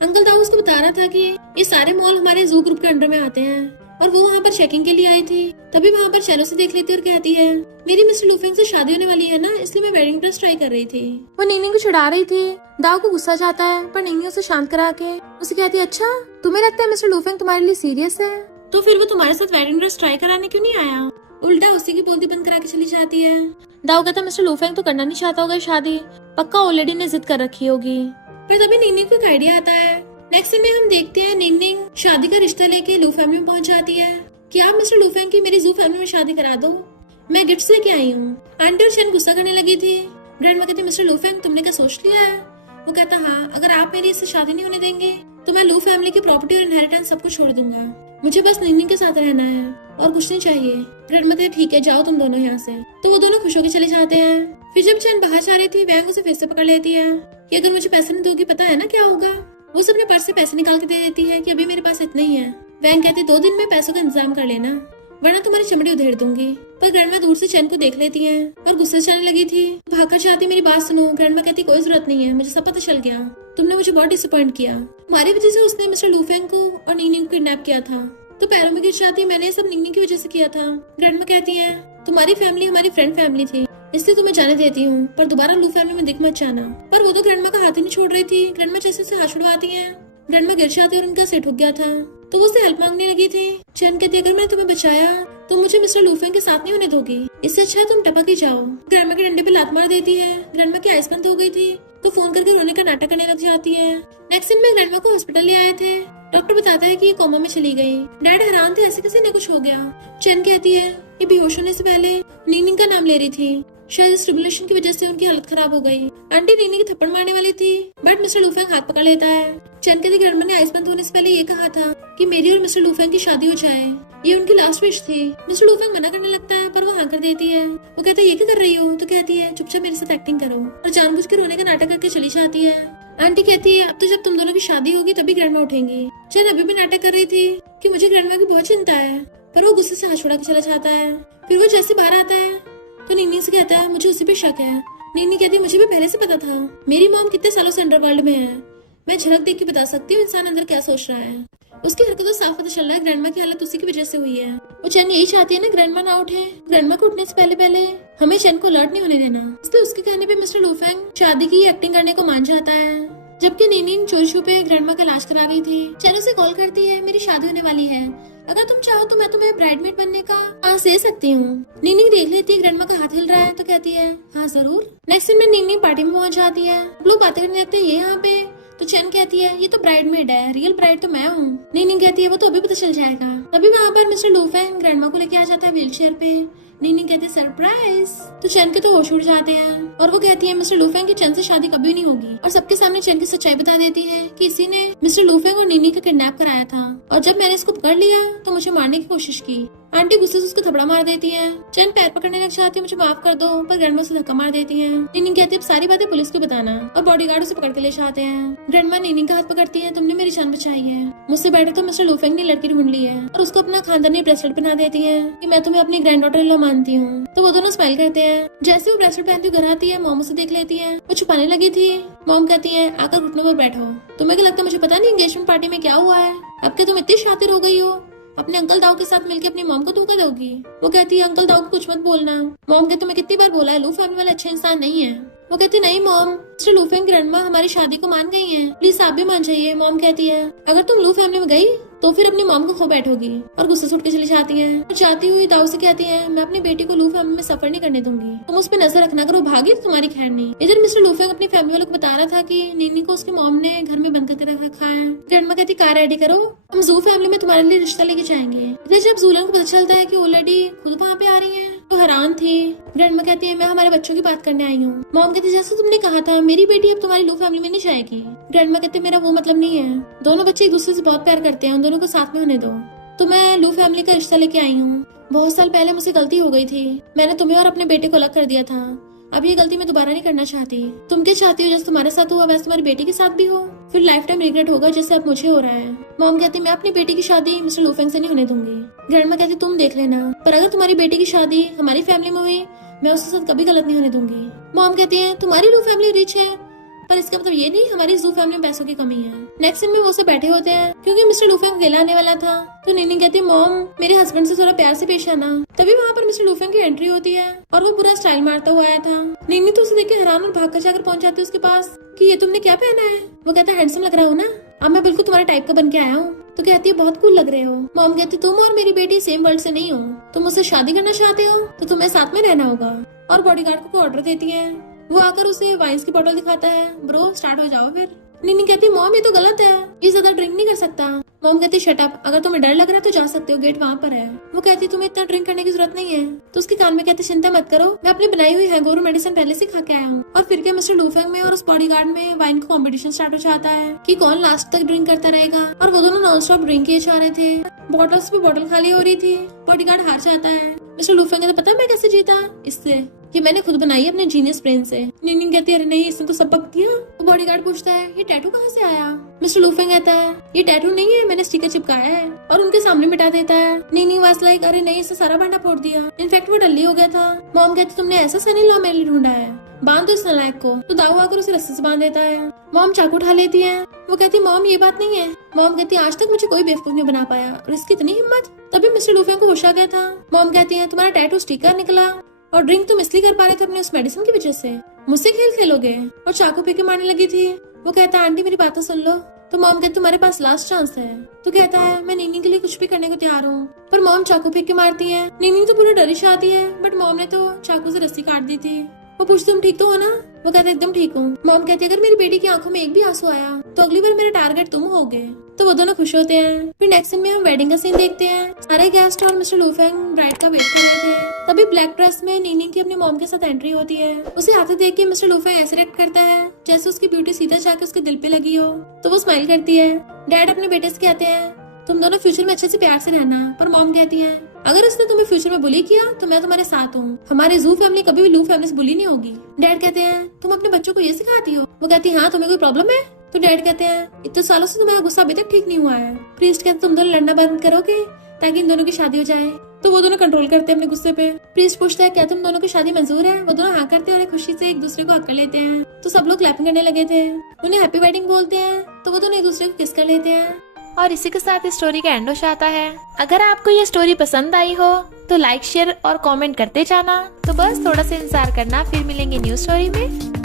अंकल दाऊ उसको बता रहा था कि ये सारे मॉल हमारे जू ग्रुप के अंडर में आते हैं और वो वहाँ पर चेकिंग के लिए आई थी। तभी वहाँ पर चैनो से देख लेती और कहती है मेरी मिस्टर लूफेंग से शादी होने वाली है ना, इसलिए मैं वेडिंग ड्रेस ट्राई कर रही थी। वो निंगनिंग को चिढ़ा रही थी। दाऊ को गुस्सा जाता है पर निंगनिंग उसे शांत करा के उसे कहती है अच्छा तुम्हें लगता है मिस्टर लूफेंग तुम्हारे लिए सीरियस है, तो फिर वो तुम्हारे साथ वेडिंग ड्रेस ट्राई कराने क्यों नहीं आया? उल्टा उसी की बोलती बंद करा के चली जाती है। दाऊ कहता मिस्टर लूफेंग तो करना नहीं चाहता होगा शादी, पक्का ऑलरेडी ने जिद कर रखी होगी। पर तभी निंगनिंग को एक आइडिया आता है। नेक्स्ट सीन में हम देखते हैं निंगनिंग शादी का रिश्ता लेके लू फैमिली में पहुंच जाती है कि आप मिस्टर लूफेंग की मेरी जू फैमिली में शादी करा दो, मैं गिफ्ट्स लेके आई हूँ। आंटी और चैन गुस्सा करने लगी थी। ग्रैंड माँ कहती मिस्टर लूफेंग तुमने क्या सोच लिया है? वो कहता हाँ, अगर आप मेरी इससे शादी नहीं होने देंगे तो मैं लू फैमिली की प्रॉपर्टी और इनहेरिटेंस सब कुछ छोड़ दूंगा, मुझे बस निंगनिंग के साथ रहना है और कुछ नहीं चाहिए। ग्रैंड माँ कहती ठीक है जाओ तुम दोनों यहाँ से। तो वो दोनों खुश होकर चले जाते हैं। फिर जब चैन बाहर जा रही थी वैंग उसे फिर से पकड़ लेती है कि अगर मुझे पैसे नहीं दोगी पता है ना क्या होगा। वो अपने पर्स से पैसे निकाल के दे देती है कि अभी मेरे पास इतने ही है। वैंग कहती 2 दिन में पैसों का इंतजाम कर लेना वरना तुम्हारी चमड़ी उधेड़ दूंगी। पर ग्रैंड माँ दूर से चैन को देख लेती है और गुस्से से आने लगी थी। भागकर चाहती मेरी बात सुनो। ग्रैंड माँ कहती कोई जरूरत नहीं है, मुझे सब पता चल गया, तुमने मुझे बहुत डिसअपॉइंट किया, तुम्हारी वजह से उसने मिस्टर लूफेंग को और निंगनिंग को किडनैप किया था, तो पैरों में गिर जाती मैंने ये सब निंगनिंग की वजह से किया था। ग्रैंड माँ कहती है तुम्हारी फैमिली हमारी फ्रेंड फैमिली थी इसलिए तुम्हें जाने देती हूँ, पर दोबारा लू फैमिली में दिख मत जाना। पर वो तो ग्रैंड माँ का हाथ ही नहीं छोड़ रही थी। ग्रैंड माँ जैसे हाथ छुड़वाती है, ग्रैंड माँ गिर जाती और उनका सेट हो गया था तो वो उससे हेल्प मांगने लगी थी। चैन कहती अगर मैं तुम्हें बचाया तो मुझे मिस्टर लूफेंग के साथ नहीं होने दोगी, इससे अच्छा है तुम टपक ही जाओ। ग्रैंड माँ के डंडे पे लात मार देती है। ग्रैंड माँ की आइस बंद हो गई थी तो फोन करके रोने का नाटक करने लग जाती है। नेक्स्ट सीन में ग्रैंड माँ को हॉस्पिटल ले आए थे। डॉक्टर बताता है कि ये कोमा में चली गई। डैड हैरान थे ऐसे कैसे ने कुछ हो गया। चैन कहती है ये बेहोश होने से पहले निंगनिंग का नाम ले रही थी, शायद स्टिमुलेशन की वजह से उनकी हालत खराब हो गई। आंटी निंगनिंग की थप्पड़ मारने वाली थी बट मिस्टर लूफेंग हाथ पकड़ लेता है। चैन कहती ग्रैंड माँ ने आइस बंद होने से पहले ये कहा था कि मेरी और मिस्टर लूफेंग की शादी हो जाए, ये उनकी लास्ट विश थी। मिस्टर लूफेंग मना करने लगता है पर वो हाँ कर देती है। वो कहता है ये क्या कर रही हो? तो कहती है चुपचाप मेरे साथ एक्टिंग करो और जानबूझ के रोने का नाटक करके चली जाती है। आंटी कहती है अब तो जब तुम दोनों की शादी होगी तभी ग्रैंड माँ उठेंगी। चैन अभी भी नाटक कर रही थी कि मुझे ग्रैंड माँ की बहुत चिंता है, पर वो गुस्से से हाथ छोड़ा के चला जाता है। फिर वो जैसे बाहर आता है तो निंगनिंग से कहता है मुझे उसी पे शक है। निंगनिंग कहती है मुझे भी पहले से पता था, मेरी मॉम कितने सालों से अंडरवर्ल्ड में है, मैं झलक देख के बता सकती हूँ इंसान अंदर क्या सोच रहा है। उसकी हरकतों साफ पता चल रहा है ग्रैंड माँ की हालत उसी की वजह से हुई है। वो चैन यही चाहती है ना ग्रैंड माँ ना उठे। ग्रैंड माँ को उठने से पहले हमें चैन को अलर्ट नहीं होने देना, इसलिए उसके कहने पे मिस्टर लूफेंग शादी की एक्टिंग करने को मान जाता है। जबकि निंगनिंग चोरी छुपे ग्रैंड माँ का इलाज करा रही थी। चैन उसे कॉल करती है मेरी शादी होने वाली है, अगर तुम चाहो तो मैं तुम्हें ब्राइडमेड बनने का आस दे सकती हूँ। निंगनिंग देख लेती है ग्रैंड माँ का हाथ हिल रहा है तो कहती है हाँ जरूर। नेक्स्ट दिन में निंगनिंग पार्टी में पहुंच जाती है। लोग बातें करने लगते हैं ये यहाँ पे। तो चैन कहती है ये तो ब्राइडमेड है, रियल ब्राइड तो मैं हूँ। निंगनिंग कहती है वो तो अभी पता चल जाएगा। तभी वहाँ पर मिस्टर लूफेंग ग्रैंड माँ को लेके आ जाता है व्हील चेयर पे। निंगनिंग कहती है सरप्राइज। तो चैन के तो होश उड़ जाते हैं। और वो कहती है मिस्टर लूफेंग की चेन से शादी कभी नहीं होगी, और सबके सामने चेन की सच्चाई बता देती है कि इसी ने मिस्टर लूफेंग और नीनी का किडनैप कराया था, और जब मैंने इसको पकड़ लिया तो मुझे मारने की कोशिश की। आंटी गुस्से से उसको थपड़ा मार देती है। चेन पैर पकड़ने लग जाती है, मुझे माफ कर दो, पर ग्रैंडमा उसे धक्का मार देती है। नीनी कहती है सारी बातें पुलिस को बताना, और बॉडीगार्ड उसे पकड़ के ले जाते हैं। ग्रैंडमा नीनी का हाथ पकड़ती है, तुमने मेरी जान बचाई है, मुझसे बेटर तो मिस्टर लूफेंग ने लड़की ढूंढ ली है, और उसको अपना खानदानी ब्रेसलेट पहना देती है कि मैं तुम्हें अपनी ग्रैंड डॉटर इन लॉ मानती हूँ। तो वो दोनों स्माइल करते हैं। जैसे वो ब्रेसलेट पहनती हुई घर आती है, मॉम उसे देख लेती है, वो छुपाने लगी थी। मॉम कहती है आकर घुटनों पर बैठो, तुम्हें क्या लगता है मुझे पता नहीं एंगेजमेंट पार्टी में क्या हुआ है? अब क्या तुम इतनी शातिर हो गई हो, अपने अंकल दाऊ के साथ मिलकर अपनी मॉम को धोखा दोगी? वो कहती है अंकल दाऊ को कुछ मत बोलना। मॉम कहती तुम्हें कितनी बार बोला है लू फैमिली वाले अच्छे इंसान नहीं है। वो कहती नहीं मॉम, मिस्टर लूफेंग ग्रैंडमा हमारी शादी को मान गई हैं, प्लीज आप भी मान जाइए। मॉम कहती है अगर तुम लू फैमिली में गई तो फिर अपनी मॉम को खो बैठोगी, और गुस्से से उठ के चली जाती है। और जाती हुई दाऊ से कहती है मैं अपनी बेटी को लू फैमिली में सफर नहीं करने दूंगी, तुम उस पर नजर रखना, अगर वो भागी तो तुम्हारी खैर नहीं। इधर मिस्टर लूफेंग अपनी फैमिली वालों को बता रहा था कि नीनी को उसकी मॉम ने घर में बंद करके रखा है। ग्रैंडमा कहती कार रेडी करो, हम जू फैमिली में तुम्हारे लिए रिश्ता लेके जाएंगे। इधर जब जूलन को पता चलता है कि वो लेडी खुद वहाँ पे आ रही है तो हैरान थी। ग्रैंडमा कहती है मैं हमारे बच्चों की बात करने आई हूँ। मॉम कहती जैसे तुमने कहा था मेरी बेटी अब तुम्हारी लू फैमिली में नहीं जाएगी। ग्रैंडमा कहते मेरा वो मतलब नहीं है, दोनों बच्चे एक दूसरे से बहुत प्यार करते हैं, उन दोनों को साथ में होने दो। तो मैं लू फैमिली का रिश्ता लेके आई हूँ। बहुत साल पहले मुझसे गलती हो गई थी, मैंने तुम्हें और अपने बेटे को अलग कर दिया था, अब ये गलती मैं दोबारा नहीं करना चाहती। तुम क्या चाहती हो जैसे तुम्हारे साथ हुआ वैसे तुम्हारी बेटी के साथ भी हो, फिर लाइफ टाइम रिग्रेट होगा जैसे अब मुझे हो रहा है। मॉम कहती मैं अपनी बेटी की शादी मिस्टर लूफेंग से नहीं होने दूंगी। ग्रैंडमा कहती तुम देख लेना, पर अगर तुम्हारी बेटी की शादी हमारी फैमिली में हुई मैं उसके साथ कभी गलत नहीं होने दूंगी। मॉम कहती है तुम्हारी लू फैमिली रिच है, पर इसका मतलब ये नहीं हमारी जू फैमिली में पैसों की कमी है। नेक्स्ट सीन में वो सब बैठे होते हैं क्योंकि मिस्टर लूफेंग अकेला आने वाला था, तो नीनी कहती मॉम मेरे हस्बैंड से थोड़ा प्यार से पेश आना। तभी वहाँ पर मिस्टर लूफेंग की एंट्री होती है और वो पूरा स्टाइल मारता हुआ आया था। नीनी तो उसे देख के हैरान और भाग कर जाकर पहुंच जाती है उसके पास कि ये तुमने क्या पहना है। वो कहता है हैंडसम लग रहा हो ना, अब मैं बिल्कुल तुम्हारे टाइप का बन के आया हूँ। तो कहती है बहुत कूल लग रहे हो। मॉम कहती तुम और मेरी बेटी सेम वर्ल्ड से नहीं हो, तुम मुझसे शादी करना चाहते हो तो तुम्हें साथ में रहना होगा। और बॉडीगार्ड को ऑर्डर देती है, वो आकर उसे वाइन्स की बोतल दिखाता है, ब्रो स्टार्ट हो जाओ फिर। नीनी कहती मॉम ये तो गलत है, ये ज्यादा ड्रिंक नहीं कर सकता। मॉम कहती शट अप, अगर तुम्हें डर लग रहा है तो जा सकते हो, गेट वहाँ पर है। वो कहती तुम्हें इतना ड्रिंक करने की जरूरत नहीं है। तो उसके कान में कहते चिंता मत करो, मैं अपनी बनाई हुई हैंगओवर मेडिसिन पहले से खा के आया हूँ। और फिर क्या मिस्टर लूफेंग में और उस बॉडीगार्ड में वाइन का कॉम्पिटिशन स्टार्ट हो जाता है कि कौन लास्ट तक ड्रिंक करता रहेगा। और वो दोनों नॉन स्टॉप ड्रिंक किए जा रहे थे, बॉटल्स पे बॉटल खाली हो रही थी। बॉडीगार्ड हार जाता है। मिस्टर लूफेंग कहता पता मैं कैसे जीता, इससे कि मैंने खुद बनाई है अपने जीनियस ब्रेन से। नीनी कहती है अरे नहीं इसने तो सबक दिया। तो बॉडीगार्ड पूछता है ये टैटू कहाँ से आया। मिस्टर लूफेंग कहता है ये टैटू नहीं है, मैंने स्टिकर चिपकाया है, और उनके सामने मिटा देता है। नीनी वाज लाइक अरे नहीं इसने सारा भांडा फोड़ दिया, इनफैक्ट वो डल्ली हो गया था। मॉम कहती तुमने ऐसा सन इन लॉ मेरे लिए ढूंढा है, बांध दो इस नालायक को। तो दाऊ आकर उसे रस्सी से बांध देता है। मॉम चाकू उठा लेती है। वो कहती मॉम ये बात नहीं है। मॉम कहती आज तक मुझे कोई बेवकूफ नहीं बना पाया, और इसकी इतनी हिम्मत। तभी मिस्टर लूफेंग को होश आ गया था। मॉम कहती है तुम्हारा टैटू स्टिकर निकला और ड्रिंक तुम इसलिए कर पा रहे थे अपने उस मेडिसिन की वजह से, मुझसे खेल खेलोगे। और चाकू पे के मारने लगी थी। वो कहता है आंटी मेरी बात तो सुन लो। तो मॉम कहती तुम्हारे पास लास्ट चांस है। तो कहता है मैं नीनी के लिए कुछ भी करने को तैयार हूँ। पर मॉम चाकू फेंक के मारती है। नीनी तो पूरी डरी आती है, बट मॉम ने तो चाकू से रस्सी काट दी थी। वो पूछती तुम ठीक तो हो ना। वो कहता है एकदम ठीक हूँ। मॉम कहती है अगर मेरी बेटी की आंखों में एक भी आंसू आया तो अगली बार मेरा टारगेट तुम होगे। तो वो दोनों खुश होते हैं। फिर नेक्स्ट सीन में हम वेडिंग का सीन देखते हैं। सारे गेस्ट और मिस्टर लूफेंग ब्राइड का वेट कर रहे थे। तभी ब्लैक ड्रेस में नीनी की अपनी मॉम के साथ एंट्री होती है। उसे आते देख के मिस्टर लूफेंग ऐसे रिएक्ट करता है जैसे उसकी ब्यूटी सीधा जाके उसके दिल पे लगी हो। तो वो स्माइल करती है। डैड अपने बेटे से कहते हैं तुम दोनों फ्यूचर में अच्छे से प्यार से रहना। पर मॉम कहती है अगर उसने तुम्हें फ्यूचर में बुली किया तो मैं तुम्हारे साथ हूँ, हमारे जू फैमिली कभी भी लू फैमिली से बुली नहीं होगी। डैड कहते हैं तुम अपने बच्चों को ये सिखाती हो। वो कहती है हाँ तुम्हें कोई प्रॉब्लम है। तो डैड कहते हैं इतने सालों से तुम्हारा गुस्सा अभी तक ठीक नहीं हुआ है। प्रीस्ट कहते तुम दोनों लड़ना बंद करोगे ताकि इन दोनों की शादी हो जाए। तो वो दोनों कंट्रोल करते हैं अपने गुस्से पे। प्रीस्ट पूछता है क्या तुम दोनों की शादी मंजूर है। वो दोनों हाँ करते हैं और खुशी से एक दूसरे को हक कर लेते हैं। तो सब लोग क्लैपिंग करने लगे थे। उन्हें हैप्पी वेडिंग बोलते हैं। तो वो दोनों एक दूसरे को किस कर लेते हैं। और इसी के साथ इस स्टोरी का एंड हो जाता है। अगर आपको ये स्टोरी पसंद आई हो तो लाइक शेयर और कमेंट करते जाना। तो बस थोड़ा सा इंतजार करना, फिर मिलेंगे न्यू स्टोरी में।